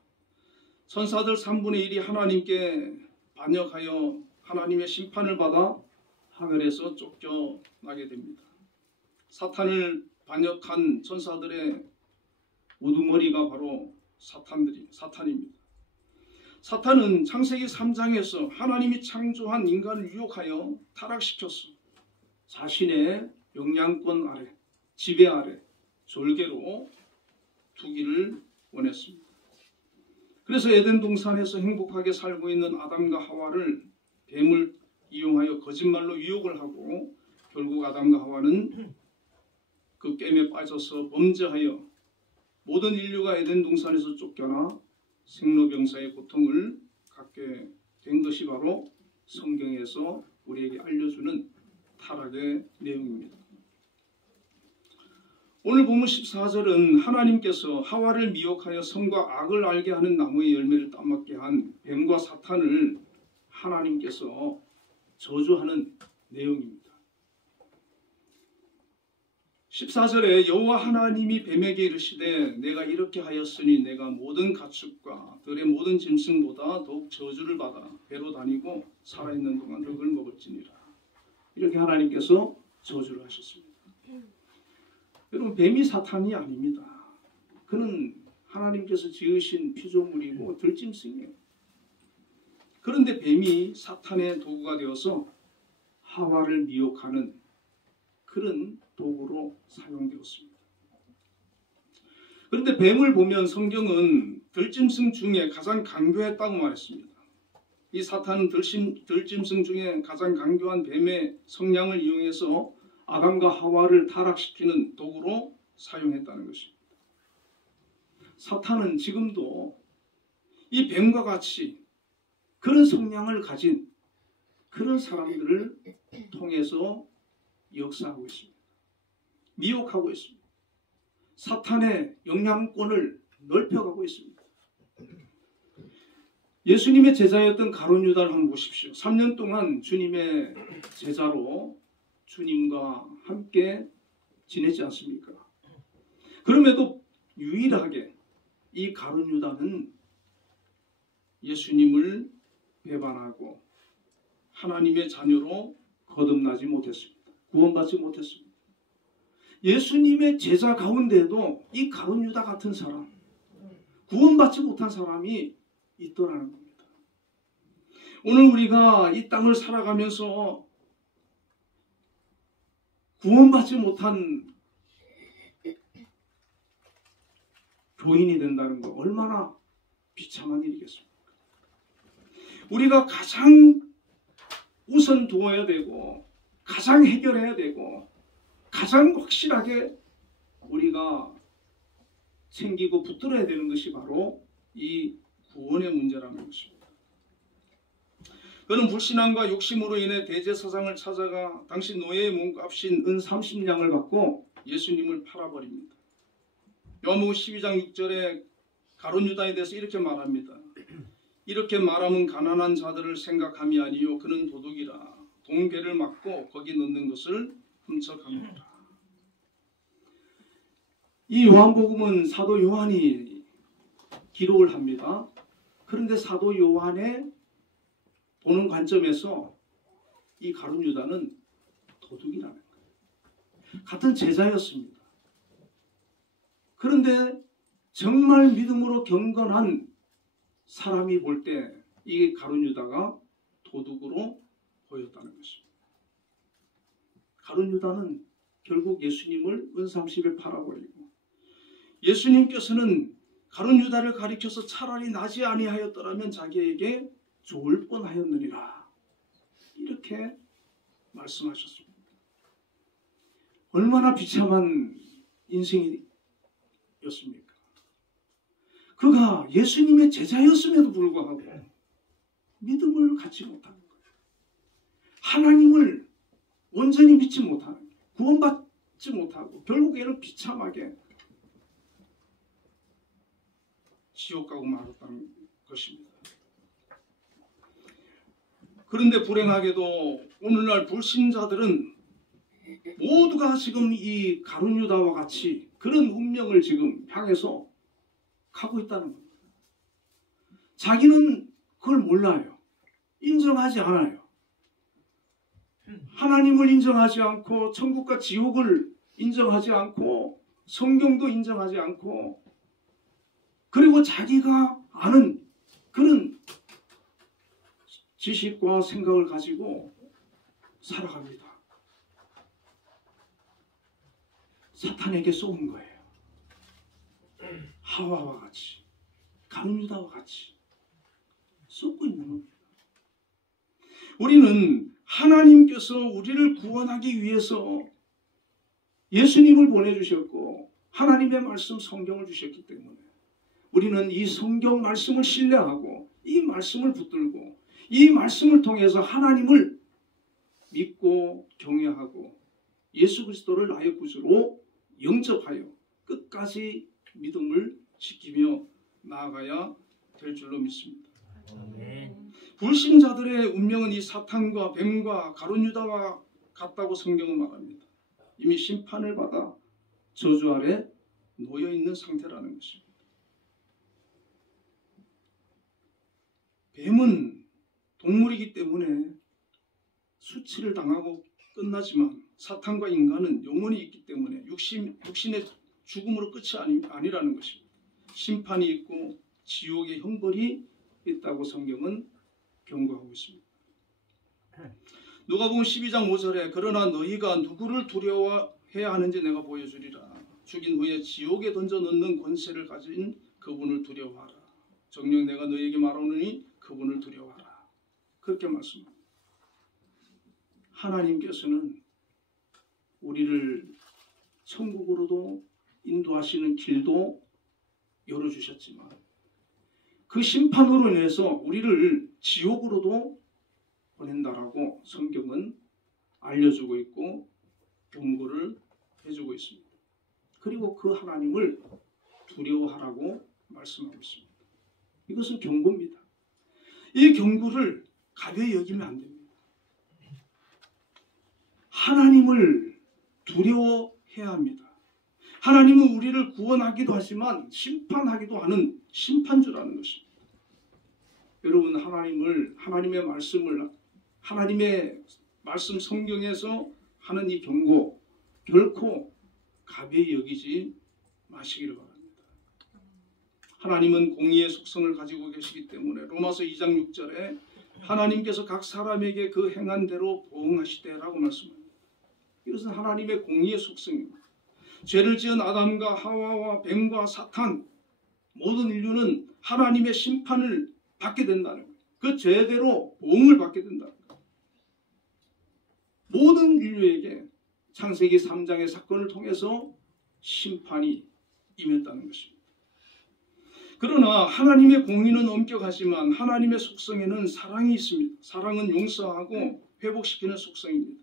천사들 3분의 1이 하나님께 반역하여 하나님의 심판을 받아 하늘에서 쫓겨나게 됩니다. 사탄을 반역한 천사들의 우두머리가 바로 사탄입니다. 사탄은 창세기 3장에서 하나님이 창조한 인간을 유혹하여 타락시켰어. 자신의 영향권 아래, 지배 아래, 졸개로 두기를 원했습니다. 그래서 에덴 동산에서 행복하게 살고 있는 아담과 하와를 뱀을 이용하여 거짓말로 유혹을 하고 결국 아담과 하와는 그 깸에 빠져서 범죄하여 모든 인류가 에덴 동산에서 쫓겨나 생로병사의 고통을 갖게 된 것이 바로 성경에서 우리에게 알려주는 타락의 내용입니다. 오늘 본문 14절은 하나님께서 하와를 미혹하여 선과 악을 알게 하는 나무의 열매를 따먹게 한 뱀과 사탄을 하나님께서 저주하는 내용입니다. 14절에 여호와 하나님이 뱀에게 이르시되 내가 이렇게 하였으니 내가 모든 가축과 들의 모든 짐승보다 더욱 저주를 받아 배로 다니고 살아있는 동안 흙을 먹을지니라. 이렇게 하나님께서 저주를 하셨습니다. 여러분, 뱀이 사탄이 아닙니다. 그는 하나님께서 지으신 피조물이고 들짐승이에요. 그런데 뱀이 사탄의 도구가 되어서 하와를 미혹하는 그런 도구로 사용되었습니다. 그런데 뱀을 보면 성경은 들짐승 중에 가장 강교했다고 말했습니다. 이 사탄은 들짐승 중에 가장 강교한 뱀의 성량을 이용해서 아담과 하와를 타락시키는 도구로 사용했다는 것입니다. 사탄은 지금도 이 뱀과 같이 그런 성량을 가진 그런 사람들을 통해서 역사하고 있습니다. 미혹하고 있습니다. 사탄의 영향권을 넓혀가고 있습니다. 예수님의 제자였던 가룟 유다를 한번 보십시오. 3년 동안 주님의 제자로 주님과 함께 지내지 않습니까? 그럼에도 유일하게 이 가룟 유다는 예수님을 배반하고 하나님의 자녀로 거듭나지 못했습니다. 구원받지 못했습니다. 예수님의 제자 가운데도 이 가룟 유다 같은 사람, 구원받지 못한 사람이 있더라는 겁니다. 오늘 우리가 이 땅을 살아가면서 구원받지 못한 교인이 된다는 거 얼마나 비참한 일이겠습니까? 우리가 가장 우선 두어야 되고 가장 해결해야 되고 가장 확실하게 우리가 챙기고 붙들어야 되는 것이 바로 이 구원의 문제라는 것입니다. 그는 불신앙과 욕심으로 인해 대제사장을 찾아가 당시 노예의 몸값인 은 30냥을 받고 예수님을 팔아버립니다. 요한복음 12장 6절에 가룟 유다에 대해서 이렇게 말합니다. 이렇게 말하면 가난한 자들을 생각함이 아니요 그는 도둑이라 동괴를 막고 거기 넣는 것을 훔쳐갑니다. 이 요한복음은 사도 요한이 기록을 합니다. 그런데 사도 요한의 보는 관점에서 이 가룟 유다는 도둑이라는 거예요. 같은 제자였습니다. 그런데 정말 믿음으로 경건한 사람이 볼 때 이 가룟 유다가 도둑으로 보였다는 것입니다. 가룟 유다는 결국 예수님을 은 30에 팔아버리고 예수님께서는 가룟 유다를 가리켜서 차라리 나지 아니하였더라면 자기에게 좋을 뻔하였느니라 이렇게 말씀하셨습니다. 얼마나 비참한 인생이었습니까? 그가 예수님의 제자였음에도 불구하고 믿음을 갖지 못하는 거예요. 하나님을 온전히 믿지 못하는 거예요. 구원받지 못하고 결국에는 비참하게 지옥 가고 말았다는 것입니다. 그런데 불행하게도 오늘날 불신자들은 모두가 지금 이 가룟 유다와 같이 그런 운명을 지금 향해서 가고 있다는 겁니다. 자기는 그걸 몰라요. 인정하지 않아요. 하나님을 인정하지 않고 천국과 지옥을 인정하지 않고 성경도 인정하지 않고 그리고 자기가 아는 그런 지식과 생각을 가지고 살아갑니다. 사탄에게 쏘은 거예요. 하와와 같이, 가룟유다와 같이 쏘고 있는 겁니다. 우리는 하나님께서 우리를 구원하기 위해서 예수님을 보내주셨고 하나님의 말씀 성경을 주셨기 때문에 우리는 이 성경 말씀을 신뢰하고 이 말씀을 붙들고 이 말씀을 통해서 하나님을 믿고 경외하고 예수 그리스도를 나의 구주로 영접하여 끝까지 믿음을 지키며 나아가야 될 줄로 믿습니다. 불신자들의 운명은 이 사탄과 뱀과 가룟유다와 같다고 성경은 말합니다. 이미 심판을 받아 저주 아래 놓여 있는 상태라는 것입니다. 뱀은 동물이기 때문에 수치를 당하고 끝나지만 사탄과 인간은 영혼이 있기 때문에 육신의 죽음으로 끝이 아니라는 것입니다. 심판이 있고 지옥의 형벌이 있다고 성경은 경고하고 있습니다. 누가복음 12장 5절에 그러나 너희가 누구를 두려워해야 하는지 내가 보여주리라. 죽인 후에 지옥에 던져 넣는 권세를 가진 그분을 두려워하라. 정녕 내가 너희에게 말하노니 그분을 두려워하라. 그렇게 말씀합니다. 하나님께서는 우리를 천국으로도 인도하시는 길도 열어주셨지만 그 심판으로 인해서 우리를 지옥으로도 보낸다라고 성경은 알려주고 있고 경고를 해주고 있습니다. 그리고 그 하나님을 두려워하라고 말씀하고 있습니다. 이것은 경고입니다. 이 경고를 가벼이 여기면 안 됩니다. 하나님을 두려워해야 합니다. 하나님은 우리를 구원하기도 하지만 심판하기도 하는 심판주라는 것입니다. 여러분 하나님의 말씀 성경에서 하는 이 경고 결코 가벼이 여기지 마시기를 바랍니다. 하나님은 공의의 속성을 가지고 계시기 때문에 로마서 2장 6절에 하나님께서 각 사람에게 그 행한 대로 보응하시되라고 말씀합니다. 이것은 하나님의 공의의 속성입니다. 죄를 지은 아담과 하와와 뱀과 사탄 모든 인류는 하나님의 심판을 받게 된다는 거예요. 그 죄대로 보응을 받게 된다는 거예요. 모든 인류에게 창세기 3장의 사건을 통해서 심판이 임했다는 것입니다. 그러나 하나님의 공의는 엄격하지만 하나님의 속성에는 사랑이 있습니다. 사랑은 용서하고 회복시키는 속성입니다.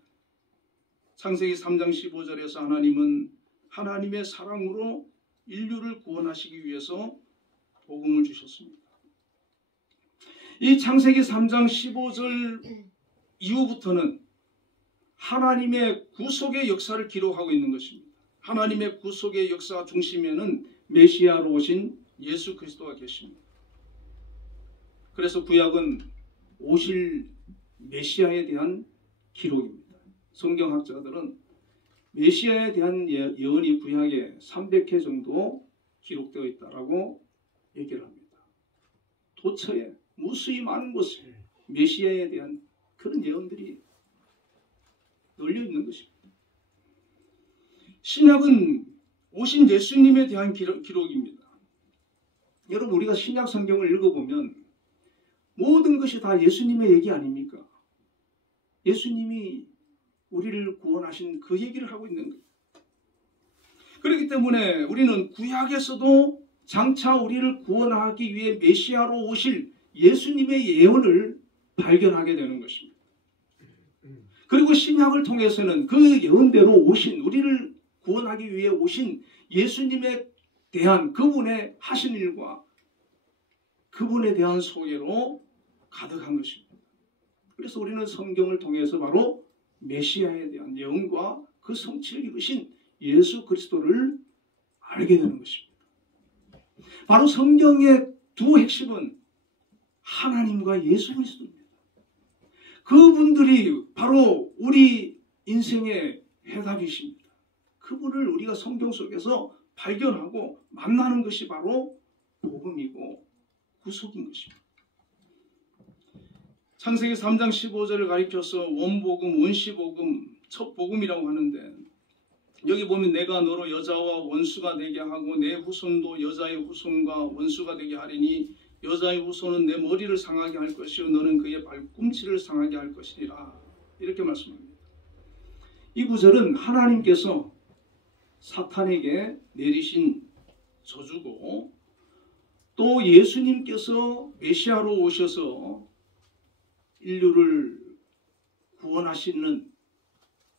창세기 3장 15절에서 하나님은 하나님의 사랑으로 인류를 구원하시기 위해서 복음을 주셨습니다. 이 창세기 3장 15절 이후부터는 하나님의 구속의 역사를 기록하고 있는 것입니다. 하나님의 구속의 역사 중심에는 메시아로 오신 예수 그리스도가 계십니다. 그래서 구약은 오실 메시아에 대한 기록입니다. 성경학자들은 메시아에 대한 예언이 구약에 300회 정도 기록되어 있다라고 얘기를 합니다. 도처에 무수히 많은 곳에 메시아에 대한 그런 예언들이 널려 있는 것입니다. 신약은 오신 예수님에 대한 기록입니다. 여러분 우리가 신약 성경을 읽어보면 모든 것이 다 예수님의 얘기 아닙니까? 예수님이 우리를 구원하신 그 얘기를 하고 있는 거예요. 그렇기 때문에 우리는 구약에서도 장차 우리를 구원하기 위해 메시아로 오실 예수님의 예언을 발견하게 되는 것입니다. 그리고 신약을 통해서는 그 예언대로 오신 우리를 구원하기 위해 오신 예수님에 대한 그분의 하신 일과 그분에 대한 소개로 가득한 것입니다. 그래서 우리는 성경을 통해서 바로 메시아에 대한 예언과 그 성취를 이루신 예수 그리스도를 알게 되는 것입니다. 바로 성경의 두 핵심은 하나님과 예수 그리스도입니다. 그분들이 바로 우리 인생의 해답이십니다. 그분을 우리가 성경 속에서 발견하고 만나는 것이 바로 복음이고 구속인 것입니다. 창세기 3장 15절을 가리켜서 원복음, 원시복음, 첫 복음이라고 하는데 여기 보면 내가 너로 여자와 원수가 되게 하고 내 후손도 여자의 후손과 원수가 되게 하리니 여자의 후손은 내 머리를 상하게 할 것이요 너는 그의 발꿈치를 상하게 할 것이니라. 이렇게 말씀합니다. 이 구절은 하나님께서 사탄에게 내리신 저주고 또 예수님께서 메시아로 오셔서 인류를 구원하시는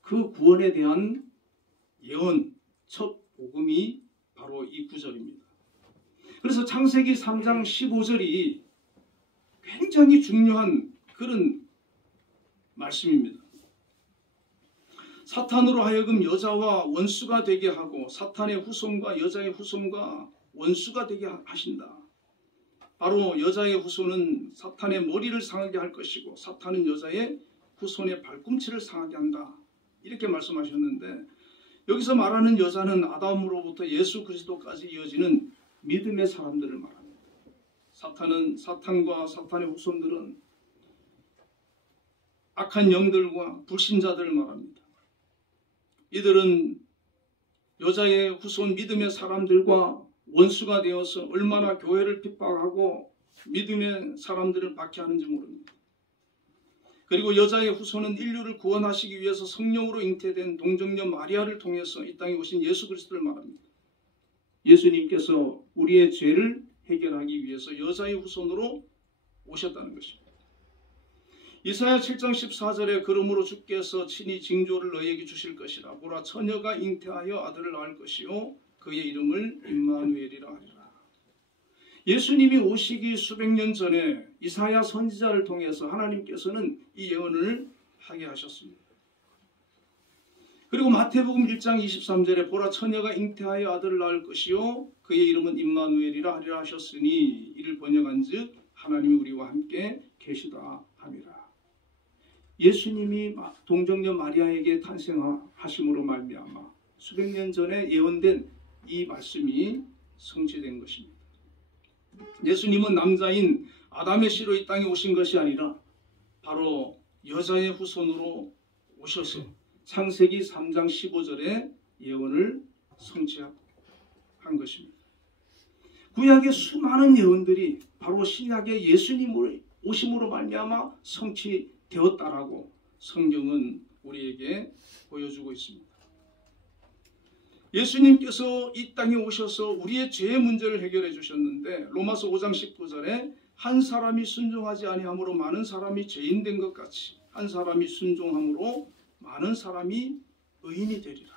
그 구원에 대한 예언, 첫 복음이 바로 이 구절입니다. 그래서 창세기 3장 15절이 굉장히 중요한 그런 말씀입니다. 사탄으로 하여금 여자와 원수가 되게 하고 사탄의 후손과 여자의 후손과 원수가 되게 하신다. 바로 여자의 후손은 사탄의 머리를 상하게 할 것이고 사탄은 여자의 후손의 발꿈치를 상하게 한다. 이렇게 말씀하셨는데 여기서 말하는 여자는 아담으로부터 예수 그리스도까지 이어지는 믿음의 사람들을 말합니다. 사탄과 사탄의 후손들은 악한 영들과 불신자들을 말합니다. 이들은 여자의 후손 믿음의 사람들과 원수가 되어서 얼마나 교회를 핍박하고 믿음의 사람들을 박해하는지 모릅니다. 그리고 여자의 후손은 인류를 구원하시기 위해서 성령으로 잉태된 동정녀 마리아를 통해서 이 땅에 오신 예수 그리스도를 말합니다. 예수님께서 우리의 죄를 해결하기 위해서 여자의 후손으로 오셨다는 것입니다. 이사야 7장 14절에 그러므로 주께서 친히 징조를 너희에게 주실 것이라. 보라 처녀가 잉태하여 아들을 낳을 것이요 그의 이름을 임마누엘이라 하리라. 예수님이 오시기 수백 년 전에 이사야 선지자를 통해서 하나님께서는 이 예언을 하게 하셨습니다. 그리고 마태복음 1장 23절에 보라 처녀가 잉태하여 아들을 낳을 것이요 그의 이름은 임마누엘이라 하리라 하셨으니 이를 번역한즉 하나님이 우리와 함께 계시다 함이라. 예수님이 동정녀 마리아에게 탄생하심으로 말미암아 수백 년 전에 예언된 이 말씀이 성취된 것입니다. 예수님은 남자인 아담의 씨로 이 땅에 오신 것이 아니라 바로 여자의 후손으로 오셔서 창세기 3장 15절의 예언을 성취한 것입니다. 구약의 수많은 예언들이 바로 신약의 예수님의 오심으로 말미암아 성취되었다라고 성경은 우리에게 보여주고 있습니다. 예수님께서 이 땅에 오셔서 우리의 죄의 문제를 해결해 주셨는데 로마서 5장 19절에 한 사람이 순종하지 아니함으로 많은 사람이 죄인 된 것 같이 한 사람이 순종함으로 많은 사람이 의인이 되리라.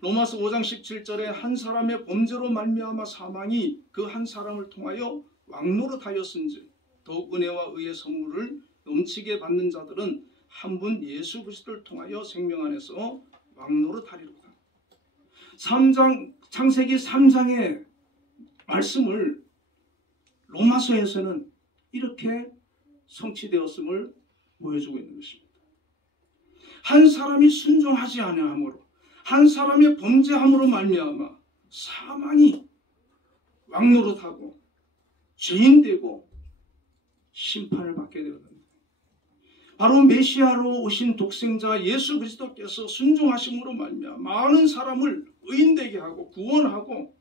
로마서 5장 17절에 한 사람의 범죄로 말미암아 사망이 그 한 사람을 통하여 왕노릇하였은즉 더욱 은혜와 의의 선물을 넘치게 받는 자들은 한 분 예수 그리스도를 통하여 생명 안에서 왕노릇하리로다. 창세기 3장의 말씀을 로마서에서는 이렇게 성취되었음을 보여주고 있는 것입니다. 한 사람이 순종하지 아니함으로 한 사람의 범죄함으로 말미암아 사망이 왕노릇하고 죄인되고 심판을 받게 되었는데 바로 메시아로 오신 독생자 예수 그리스도께서 순종하심으로 말미암아 많은 사람을 의인되게 하고 구원하고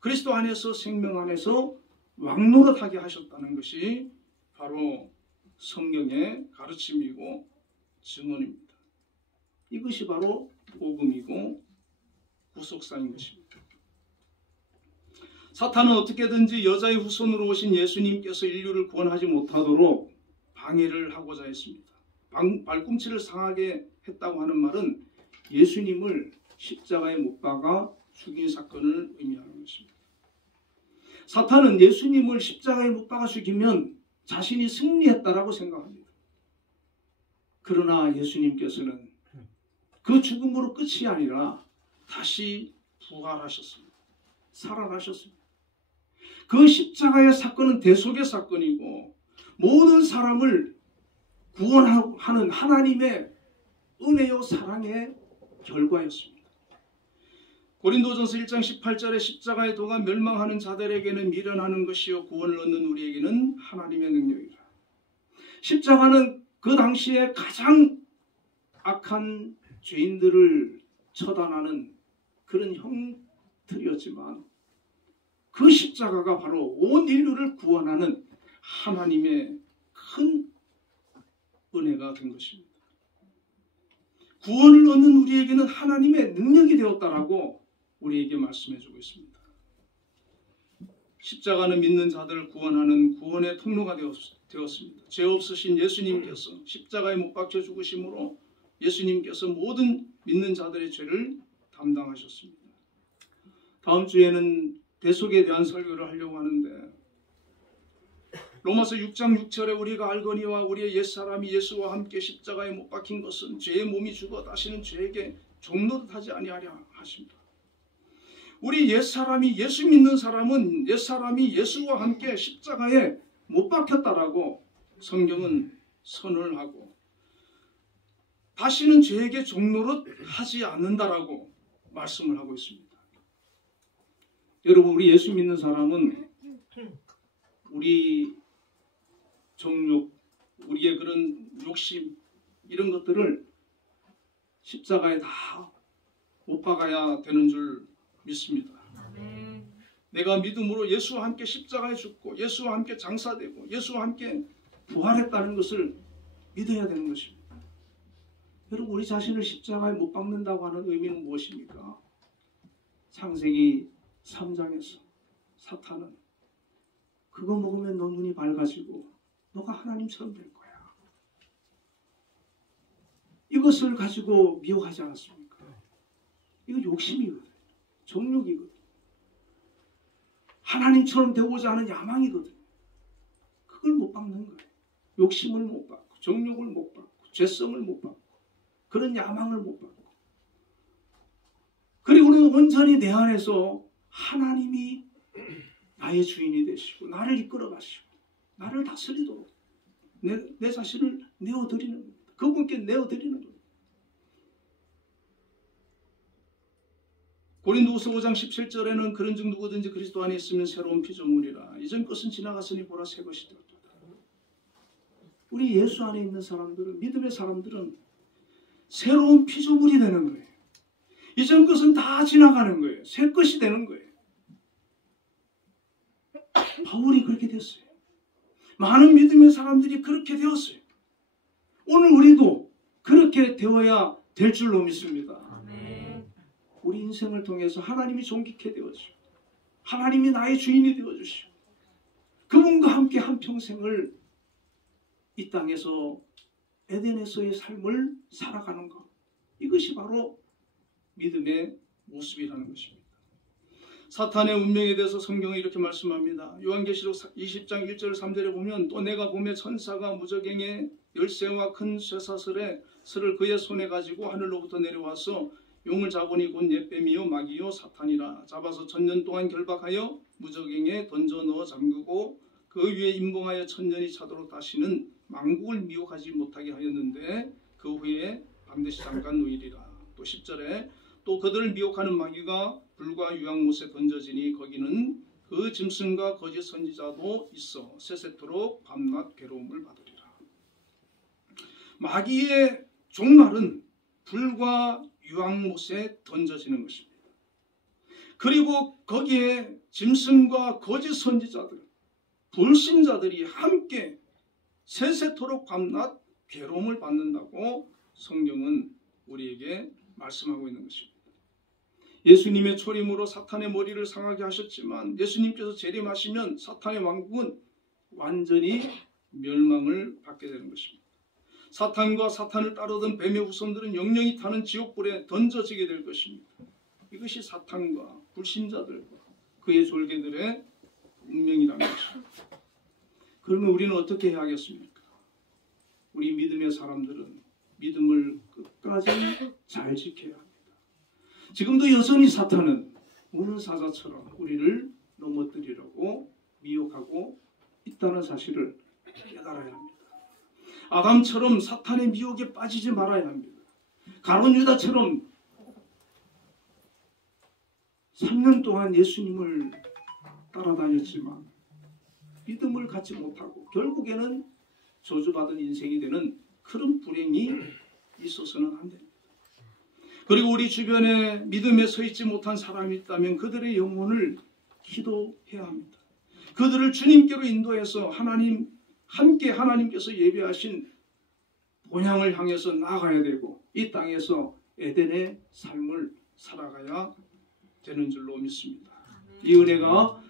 그리스도 안에서 생명 안에서 왕노릇하게 하셨다는 것이 바로 성경의 가르침이고 증언입니다. 이것이 바로 복음이고 구속사인 것입니다. 사탄은 어떻게든지 여자의 후손으로 오신 예수님께서 인류를 구원하지 못하도록 방해를 하고자 했습니다. 발꿈치를 상하게 했다고 하는 말은 예수님을 십자가에 못 박아 죽인 사건을 의미하는 것입니다. 사탄은 예수님을 십자가에 못 박아 죽이면 자신이 승리했다라고 생각합니다. 그러나 예수님께서는 그 죽음으로 끝이 아니라 다시 부활하셨습니다. 살아나셨습니다. 그 십자가의 사건은 대속의 사건이고 모든 사람을 구원하는 하나님의 은혜요 사랑의 결과였습니다. 고린도전서 1장 18절에 십자가의 도가 멸망하는 자들에게는 미련하는 것이요 구원을 얻는 우리에게는 하나님의 능력이라. 십자가는 그 당시에 가장 악한 죄인들을 처단하는 그런 형틀이었지만 그 십자가가 바로 온 인류를 구원하는 하나님의 큰 은혜가 된 것입니다. 구원을 얻는 우리에게는 하나님의 능력이 되었다라고 우리에게 말씀해주고 있습니다. 십자가는 믿는 자들을 구원하는 구원의 통로가 되었습니다. 죄 없으신 예수님께서 십자가에 못 박혀 죽으심으로 예수님께서 모든 믿는 자들의 죄를 담당하셨습니다. 다음 주에는 대속에 대한 설교를 하려고 하는데 로마서 6장 6절에 우리가 알거니와 우리의 옛사람이 예수와 함께 십자가에 못 박힌 것은 죄의 몸이 죽어 다시는 죄에게 종노릇하지 아니하려 하십니다. 우리 옛사람이 예수 믿는 사람은 옛사람이 예수와 함께 십자가에 못 박혔다라고 성경은 선언을 하고 다시는 죄에게 종노릇하지 않는다라고 말씀을 하고 있습니다. 여러분, 우리 예수 믿는 사람은 우리 정욕, 우리의 그런 욕심 이런 것들을 십자가에 다 못 박아야 되는 줄 믿습니다. 내가 믿음으로 예수와 함께 십자가에 죽고 예수와 함께 장사되고 예수와 함께 부활했다는 것을 믿어야 되는 것입니다. 여러분, 우리 자신을 십자가에 못 박는다고 하는 의미는 무엇입니까? 창세기 3장에서 사탄은 그거 먹으면 너 눈이 밝아지고 너가 하나님처럼 될 거야. 이것을 가지고 미혹하지 않았습니까? 이거 욕심이거든요. 정욕이거든요. 하나님처럼 되고자 하는 야망이거든요. 그걸 못 박는 거예요. 욕심을 못 박고 정욕을 못 박고 죄성을 못 박고 그런 야망을 못 박고 그리고는 온전히 내 안에서 하나님이 나의 주인이 되시고 나를 이끌어 가시고 나를 다스리도록 내 자신을 내어드리는 겁니다. 그분께 내어드리는 겁니다. 고린도후서 5장 17절에는 그런즉 누구든지 그리스도 안에 있으면 새로운 피조물이라 이전 것은 지나갔으니 보라 새 것이 되었다. 우리 예수 안에 있는 사람들은 믿음의 사람들은 새로운 피조물이 되는 거예요. 이전 것은 다 지나가는 거예요. 새 것이 되는 거예요. 바울이 그렇게 됐어요. 많은 믿음의 사람들이 그렇게 되었어요. 오늘 우리도 그렇게 되어야 될 줄로 믿습니다. 우리 인생을 통해서 하나님이 존귀케 되어주시고 하나님이 나의 주인이 되어주시고 그분과 함께 한평생을 이 땅에서 에덴에서의 삶을 살아가는 것, 이것이 바로 믿음의 모습이라는 것입니다. 사탄의 운명에 대해서 성경이 이렇게 말씀합니다. 요한계시록 20장 1절 3절에 보면 또 내가 보매 천사가 무저갱의 열쇠와 큰 쇠사슬을 그의 손에 가지고 하늘로부터 내려와서 용을 잡으니 곧 옛뱀이요 마귀요 사탄이라 잡아서 1000년 동안 결박하여 무저갱에 던져 넣어 잠그고 그 위에 임봉하여 1000년이 차도록 다시는 만국을 미혹하지 못하게 하였는데 그 후에 반드시 잠깐 놓이리라. 또 10절에 또 그들을 미혹하는 마귀가 불과 유황못에 던져지니 거기는 그 짐승과 거짓 선지자도 있어 세세토록 밤낮 괴로움을 받으리라. 마귀의 종말은 불과 유황못에 던져지는 것입니다. 그리고 거기에 짐승과 거짓 선지자들, 불신자들이 함께 세세토록 밤낮 괴로움을 받는다고 성경은 우리에게 말씀하고 있는 것입니다. 예수님의 초림으로 사탄의 머리를 상하게 하셨지만 예수님께서 재림하시면 사탄의 왕국은 완전히 멸망을 받게 되는 것입니다. 사탄과 사탄을 따르던 뱀의 후손들은 영영이 타는 지옥불에 던져지게 될 것입니다. 이것이 사탄과 불신자들과 그의 졸개들의 운명이라는 것입니다. 그러면 우리는 어떻게 해야겠습니까? 우리 믿음의 사람들은 믿음을 끝까지 잘 지켜야 합니다. 지금도 여전히 사탄은 우는 사자처럼 우리를 넘어뜨리려고 미혹하고 있다는 사실을 깨달아야 합니다. 아담처럼 사탄의 미혹에 빠지지 말아야 합니다. 가룟 유다처럼 3년 동안 예수님을 따라다녔지만 믿음을 갖지 못하고 결국에는 저주받은 인생이 되는 그런 불행이 있어서는 안 됩니다. 그리고 우리 주변에 믿음에 서 있지 못한 사람이 있다면 그들의 영혼을 기도해야 합니다. 그들을 주님께로 인도해서 함께 하나님께서 예배하신 본향을 향해서 나아가야 되고 이 땅에서 에덴의 삶을 살아가야 되는 줄로 믿습니다. 이 은혜가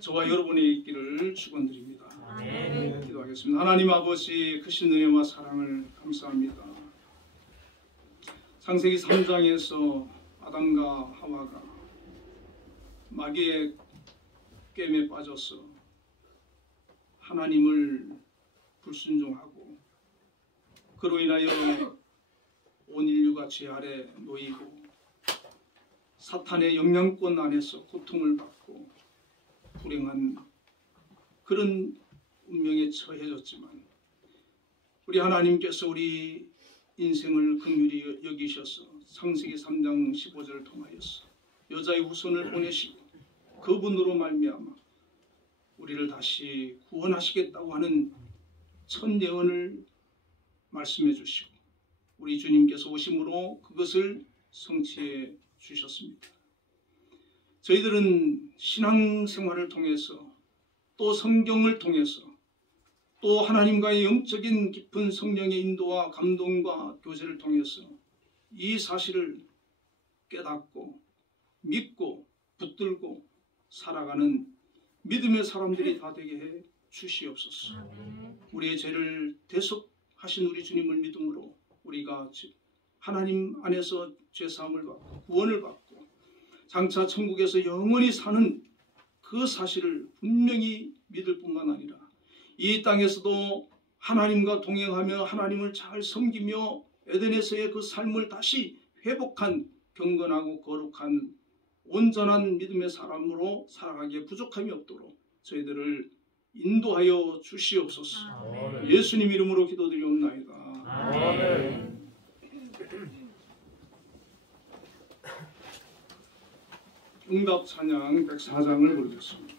저와 여러분의 있기를 축원드립니다. 기도하겠습니다. 하나님 아버지 크신 은혜와 사랑을 감사합니다. 창세기 3장에서 아담과 하와가 마귀의 꿰매 빠져서 하나님을 불순종하고 그로 인하여 온 인류가 죄 아래 놓이고 사탄의 영향권 안에서 고통을 받고 불행한 그런 운명에 처해졌지만 우리 하나님께서 우리 인생을 긍휼히 여기셔서 창세기 3장 15절을 통하여서 여자의 후손을 보내시고 그분으로 말미암아 우리를 다시 구원하시겠다고 하는 첫 예언을 말씀해 주시고 우리 주님께서 오심으로 그것을 성취해 주셨습니다. 저희들은 신앙생활을 통해서 또 성경을 통해서 또 하나님과의 영적인 깊은 성령의 인도와 감동과 교제를 통해서 이 사실을 깨닫고 믿고 붙들고 살아가는 믿음의 사람들이 다 되게 해 주시옵소서. 우리의 죄를 대속하신 우리 주님을 믿음으로 우리가 하나님 안에서 죄사함을 받고 구원을 받고 장차 천국에서 영원히 사는 그 사실을 분명히 믿을 뿐만 아니라 이 땅에서도 하나님과 동행하며 하나님을 잘 섬기며 에덴에서의 그 삶을 다시 회복한 경건하고 거룩한 온전한 믿음의 사람으로 살아가기에 부족함이 없도록 저희들을 인도하여 주시옵소서. 아멘. 예수님 이름으로 기도드리옵나이다. 아멘. 응답 찬양 104장을 부르겠습니다.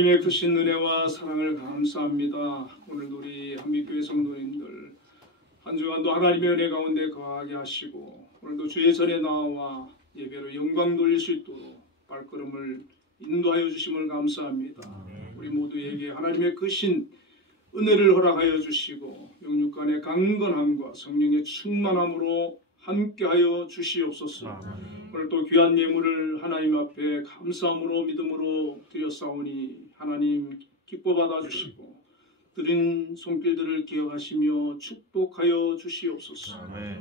하나님의 크신 은혜와 사랑을 감사합니다. 오늘도 우리 한빛교회 성도님들 한 주간도 하나님의 은혜 가운데 거하게 하시고 오늘도 주의 전에 나와 예배로 영광 돌릴 수 있도록 발걸음을 인도하여 주심을 감사합니다. 우리 모두에게 하나님의 크신 은혜를 허락하여 주시고 영육간의 강건함과 성령의 충만함으로 함께하여 주시옵소서. 오늘 또 귀한 예물을 하나님 앞에 감사함으로 믿음으로 드렸사오니 하나님 기뻐 받아주시고 드린 손길들을 기억하시며 축복하여 주시옵소서.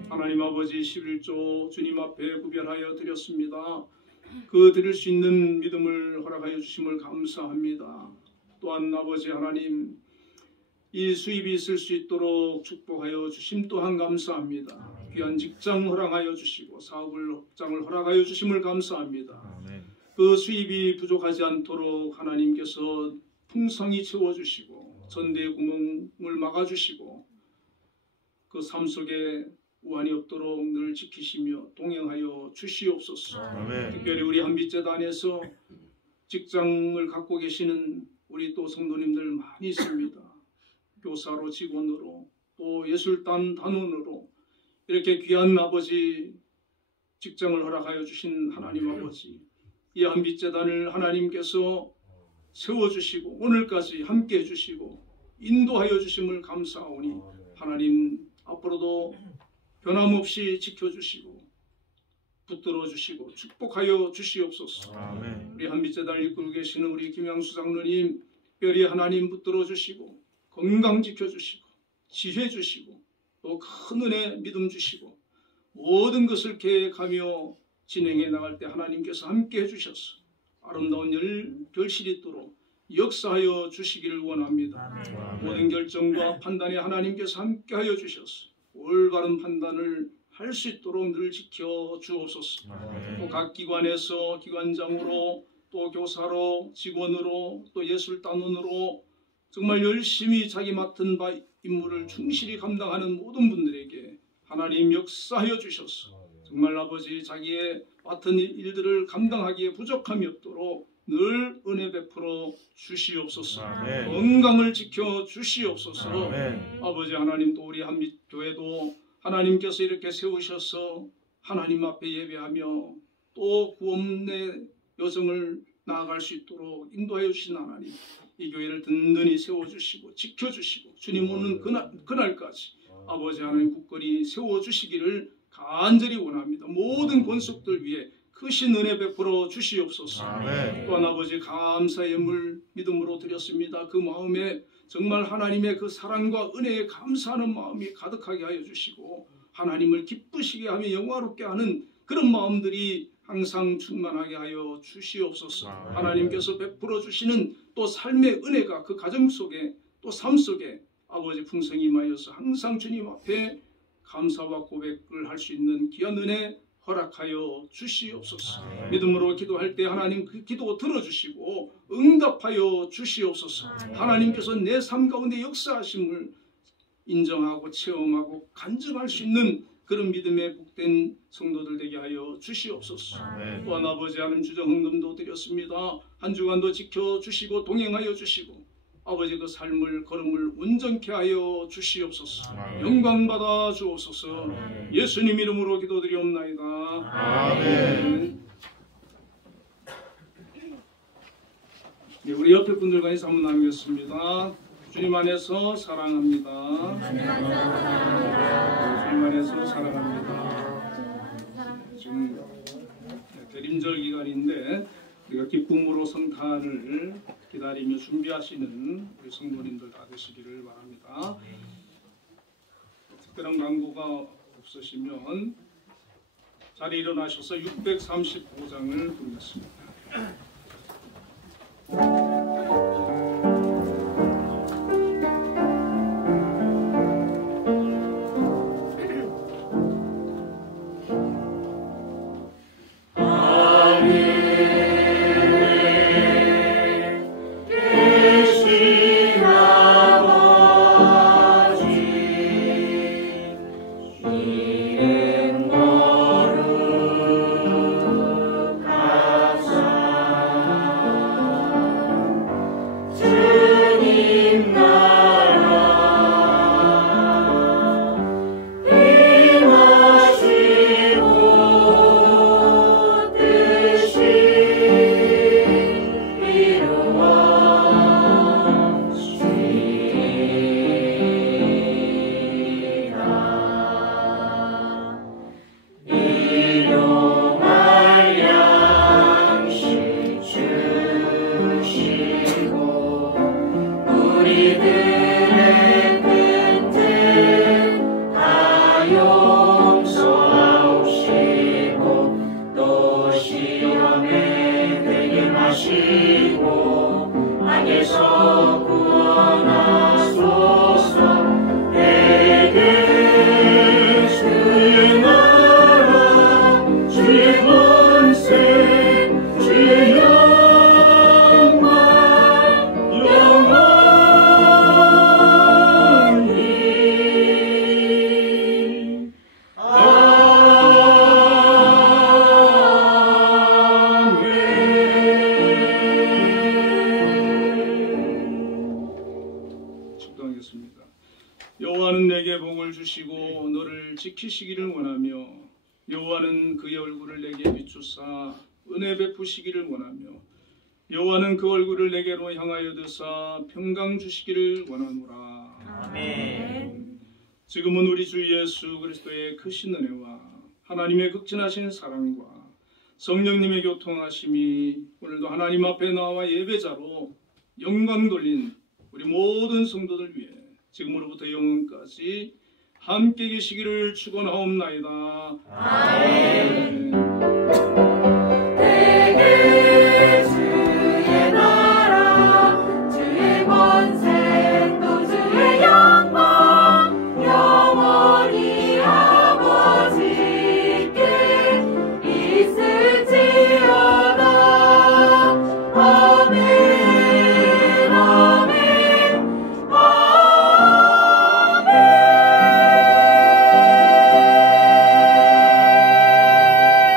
하나님 아버지 11조 주님 앞에 구별하여 드렸습니다. 그 드릴 수 있는 믿음을 허락하여 주심을 감사합니다. 또한 아버지 하나님 이 수입이 있을 수 있도록 축복하여 주심 또한 감사합니다. 귀한 직장 허락하여 주시고 사업장을 허락하여 주심을 감사합니다. 그 수입이 부족하지 않도록 하나님께서 풍성히 채워주시고 전대의 구멍을 막아주시고 그 삶 속에 우환이 없도록 늘 지키시며 동행하여 주시옵소서. 특별히 우리 한빛재단에서 직장을 갖고 계시는 우리 또 성도님들 많이 있습니다. 교사로 직원으로 또 예술단 단원으로 이렇게 귀한 아버지 직장을 허락하여 주신 하나님 아버지 이 한빛재단을 하나님께서 세워주시고 오늘까지 함께 해주시고 인도하여 주심을 감사하오니 하나님 앞으로도 변함없이 지켜주시고 붙들어 주시고 축복하여 주시옵소서. 우리 한빛재단을 이끌고 계시는 우리 김양수 장로님 특별히 하나님 붙들어 주시고 건강 지켜주시고 지혜 주시고 또 큰 은혜 믿음 주시고 모든 것을 계획하며 진행해 나갈 때 하나님께서 함께 해주셔서 아름다운 결실이 있도록 역사하여 주시기를 원합니다. 모든 결정과 판단에 하나님께서 함께하여 주셔서 올바른 판단을 할 수 있도록 늘 지켜 주옵소서. 또 각 기관에서 기관장으로 또 교사로 직원으로 또 예술단원으로 정말 열심히 자기 맡은 바 임무를 충실히 감당하는 모든 분들에게 하나님 역사하여 주셔서 정말 아버지 자기의 맡은 일들을 감당하기에 부족함이 없도록 늘 은혜 베풀어 주시옵소서. 건강을 지켜 주시옵소서. 아버지 하나님 또 우리 한빛교회도 하나님께서 이렇게 세우셔서 하나님 앞에 예배하며 또 구원의 여정을 나아갈 수 있도록 인도하여 주신 하나님 이 교회를 든든히 세워주시고 지켜주시고 주님 오는 그날까지 아버지 하나님 굳건히 세워주시기를 간절히 원합니다. 모든 권속들 위해 크신 은혜 베풀어 주시옵소서. 또한 아버지 감사의 예물 믿음으로 드렸습니다. 그 마음에 정말 하나님의 그 사랑과 은혜에 감사하는 마음이 가득하게 하여 주시고 하나님을 기쁘시게 하며 영화롭게 하는 그런 마음들이 항상 충만하게 하여 주시옵소서. 하나님께서 베풀어 주시는 또 삶의 은혜가 그 가정 속에 또 삶 속에 아버지 풍성히 임하여서 항상 주님 앞에 감사와 고백을 할 수 있는 귀한 은혜 허락하여 주시옵소서. 믿음으로 기도할 때 하나님 그 기도 들어주시고 응답하여 주시옵소서. 하나님께서 내 삶 가운데 역사하심을 인정하고 체험하고 간증할 수 있는 그런 믿음에 복된 성도들 되게 하여 주시옵소서. 또한 아버지 하나님 주정 헌금도 드렸습니다. 한 주간도 지켜주시고 동행하여 주시고 아버지 그 삶을 걸음을 온전케 하여 주시옵소서. 영광 받아 주옵소서. 예수님 이름으로 기도드리옵나이다. 아멘. 네, 우리 옆에 분들과 인사 한번 나누겠습니다. 주님 안에서 사랑합니다. 주님 안에서 사랑합니다. 지금 대림절 기간인데 우리가 기쁨으로 성탄을 기다리며 준비하시는 우리 성도님들 다 되시기를 바랍니다. 특별한 광고가 없으시면 자리에 일어나셔서 635장을 부르겠습니다. 여호와는 내게 복을 주시고 너를 지키시기를 원하며 여호와는 그의 얼굴을 내게 비추사 은혜 베푸시기를 원하며 여호와는 그 얼굴을 내게로 향하여 드사 평강 주시기를 원하노라. 아멘. 지금은 우리 주 예수 그리스도의 크신 은혜와 하나님의 극진하신 사랑과 성령님의 교통하심이 오늘도 하나님 앞에 나와 예배자로 영광 돌린 우리 모든 성도들 위해 지금으로부터 영원까지 함께 계시기를 축원하옵나이다. 아멘.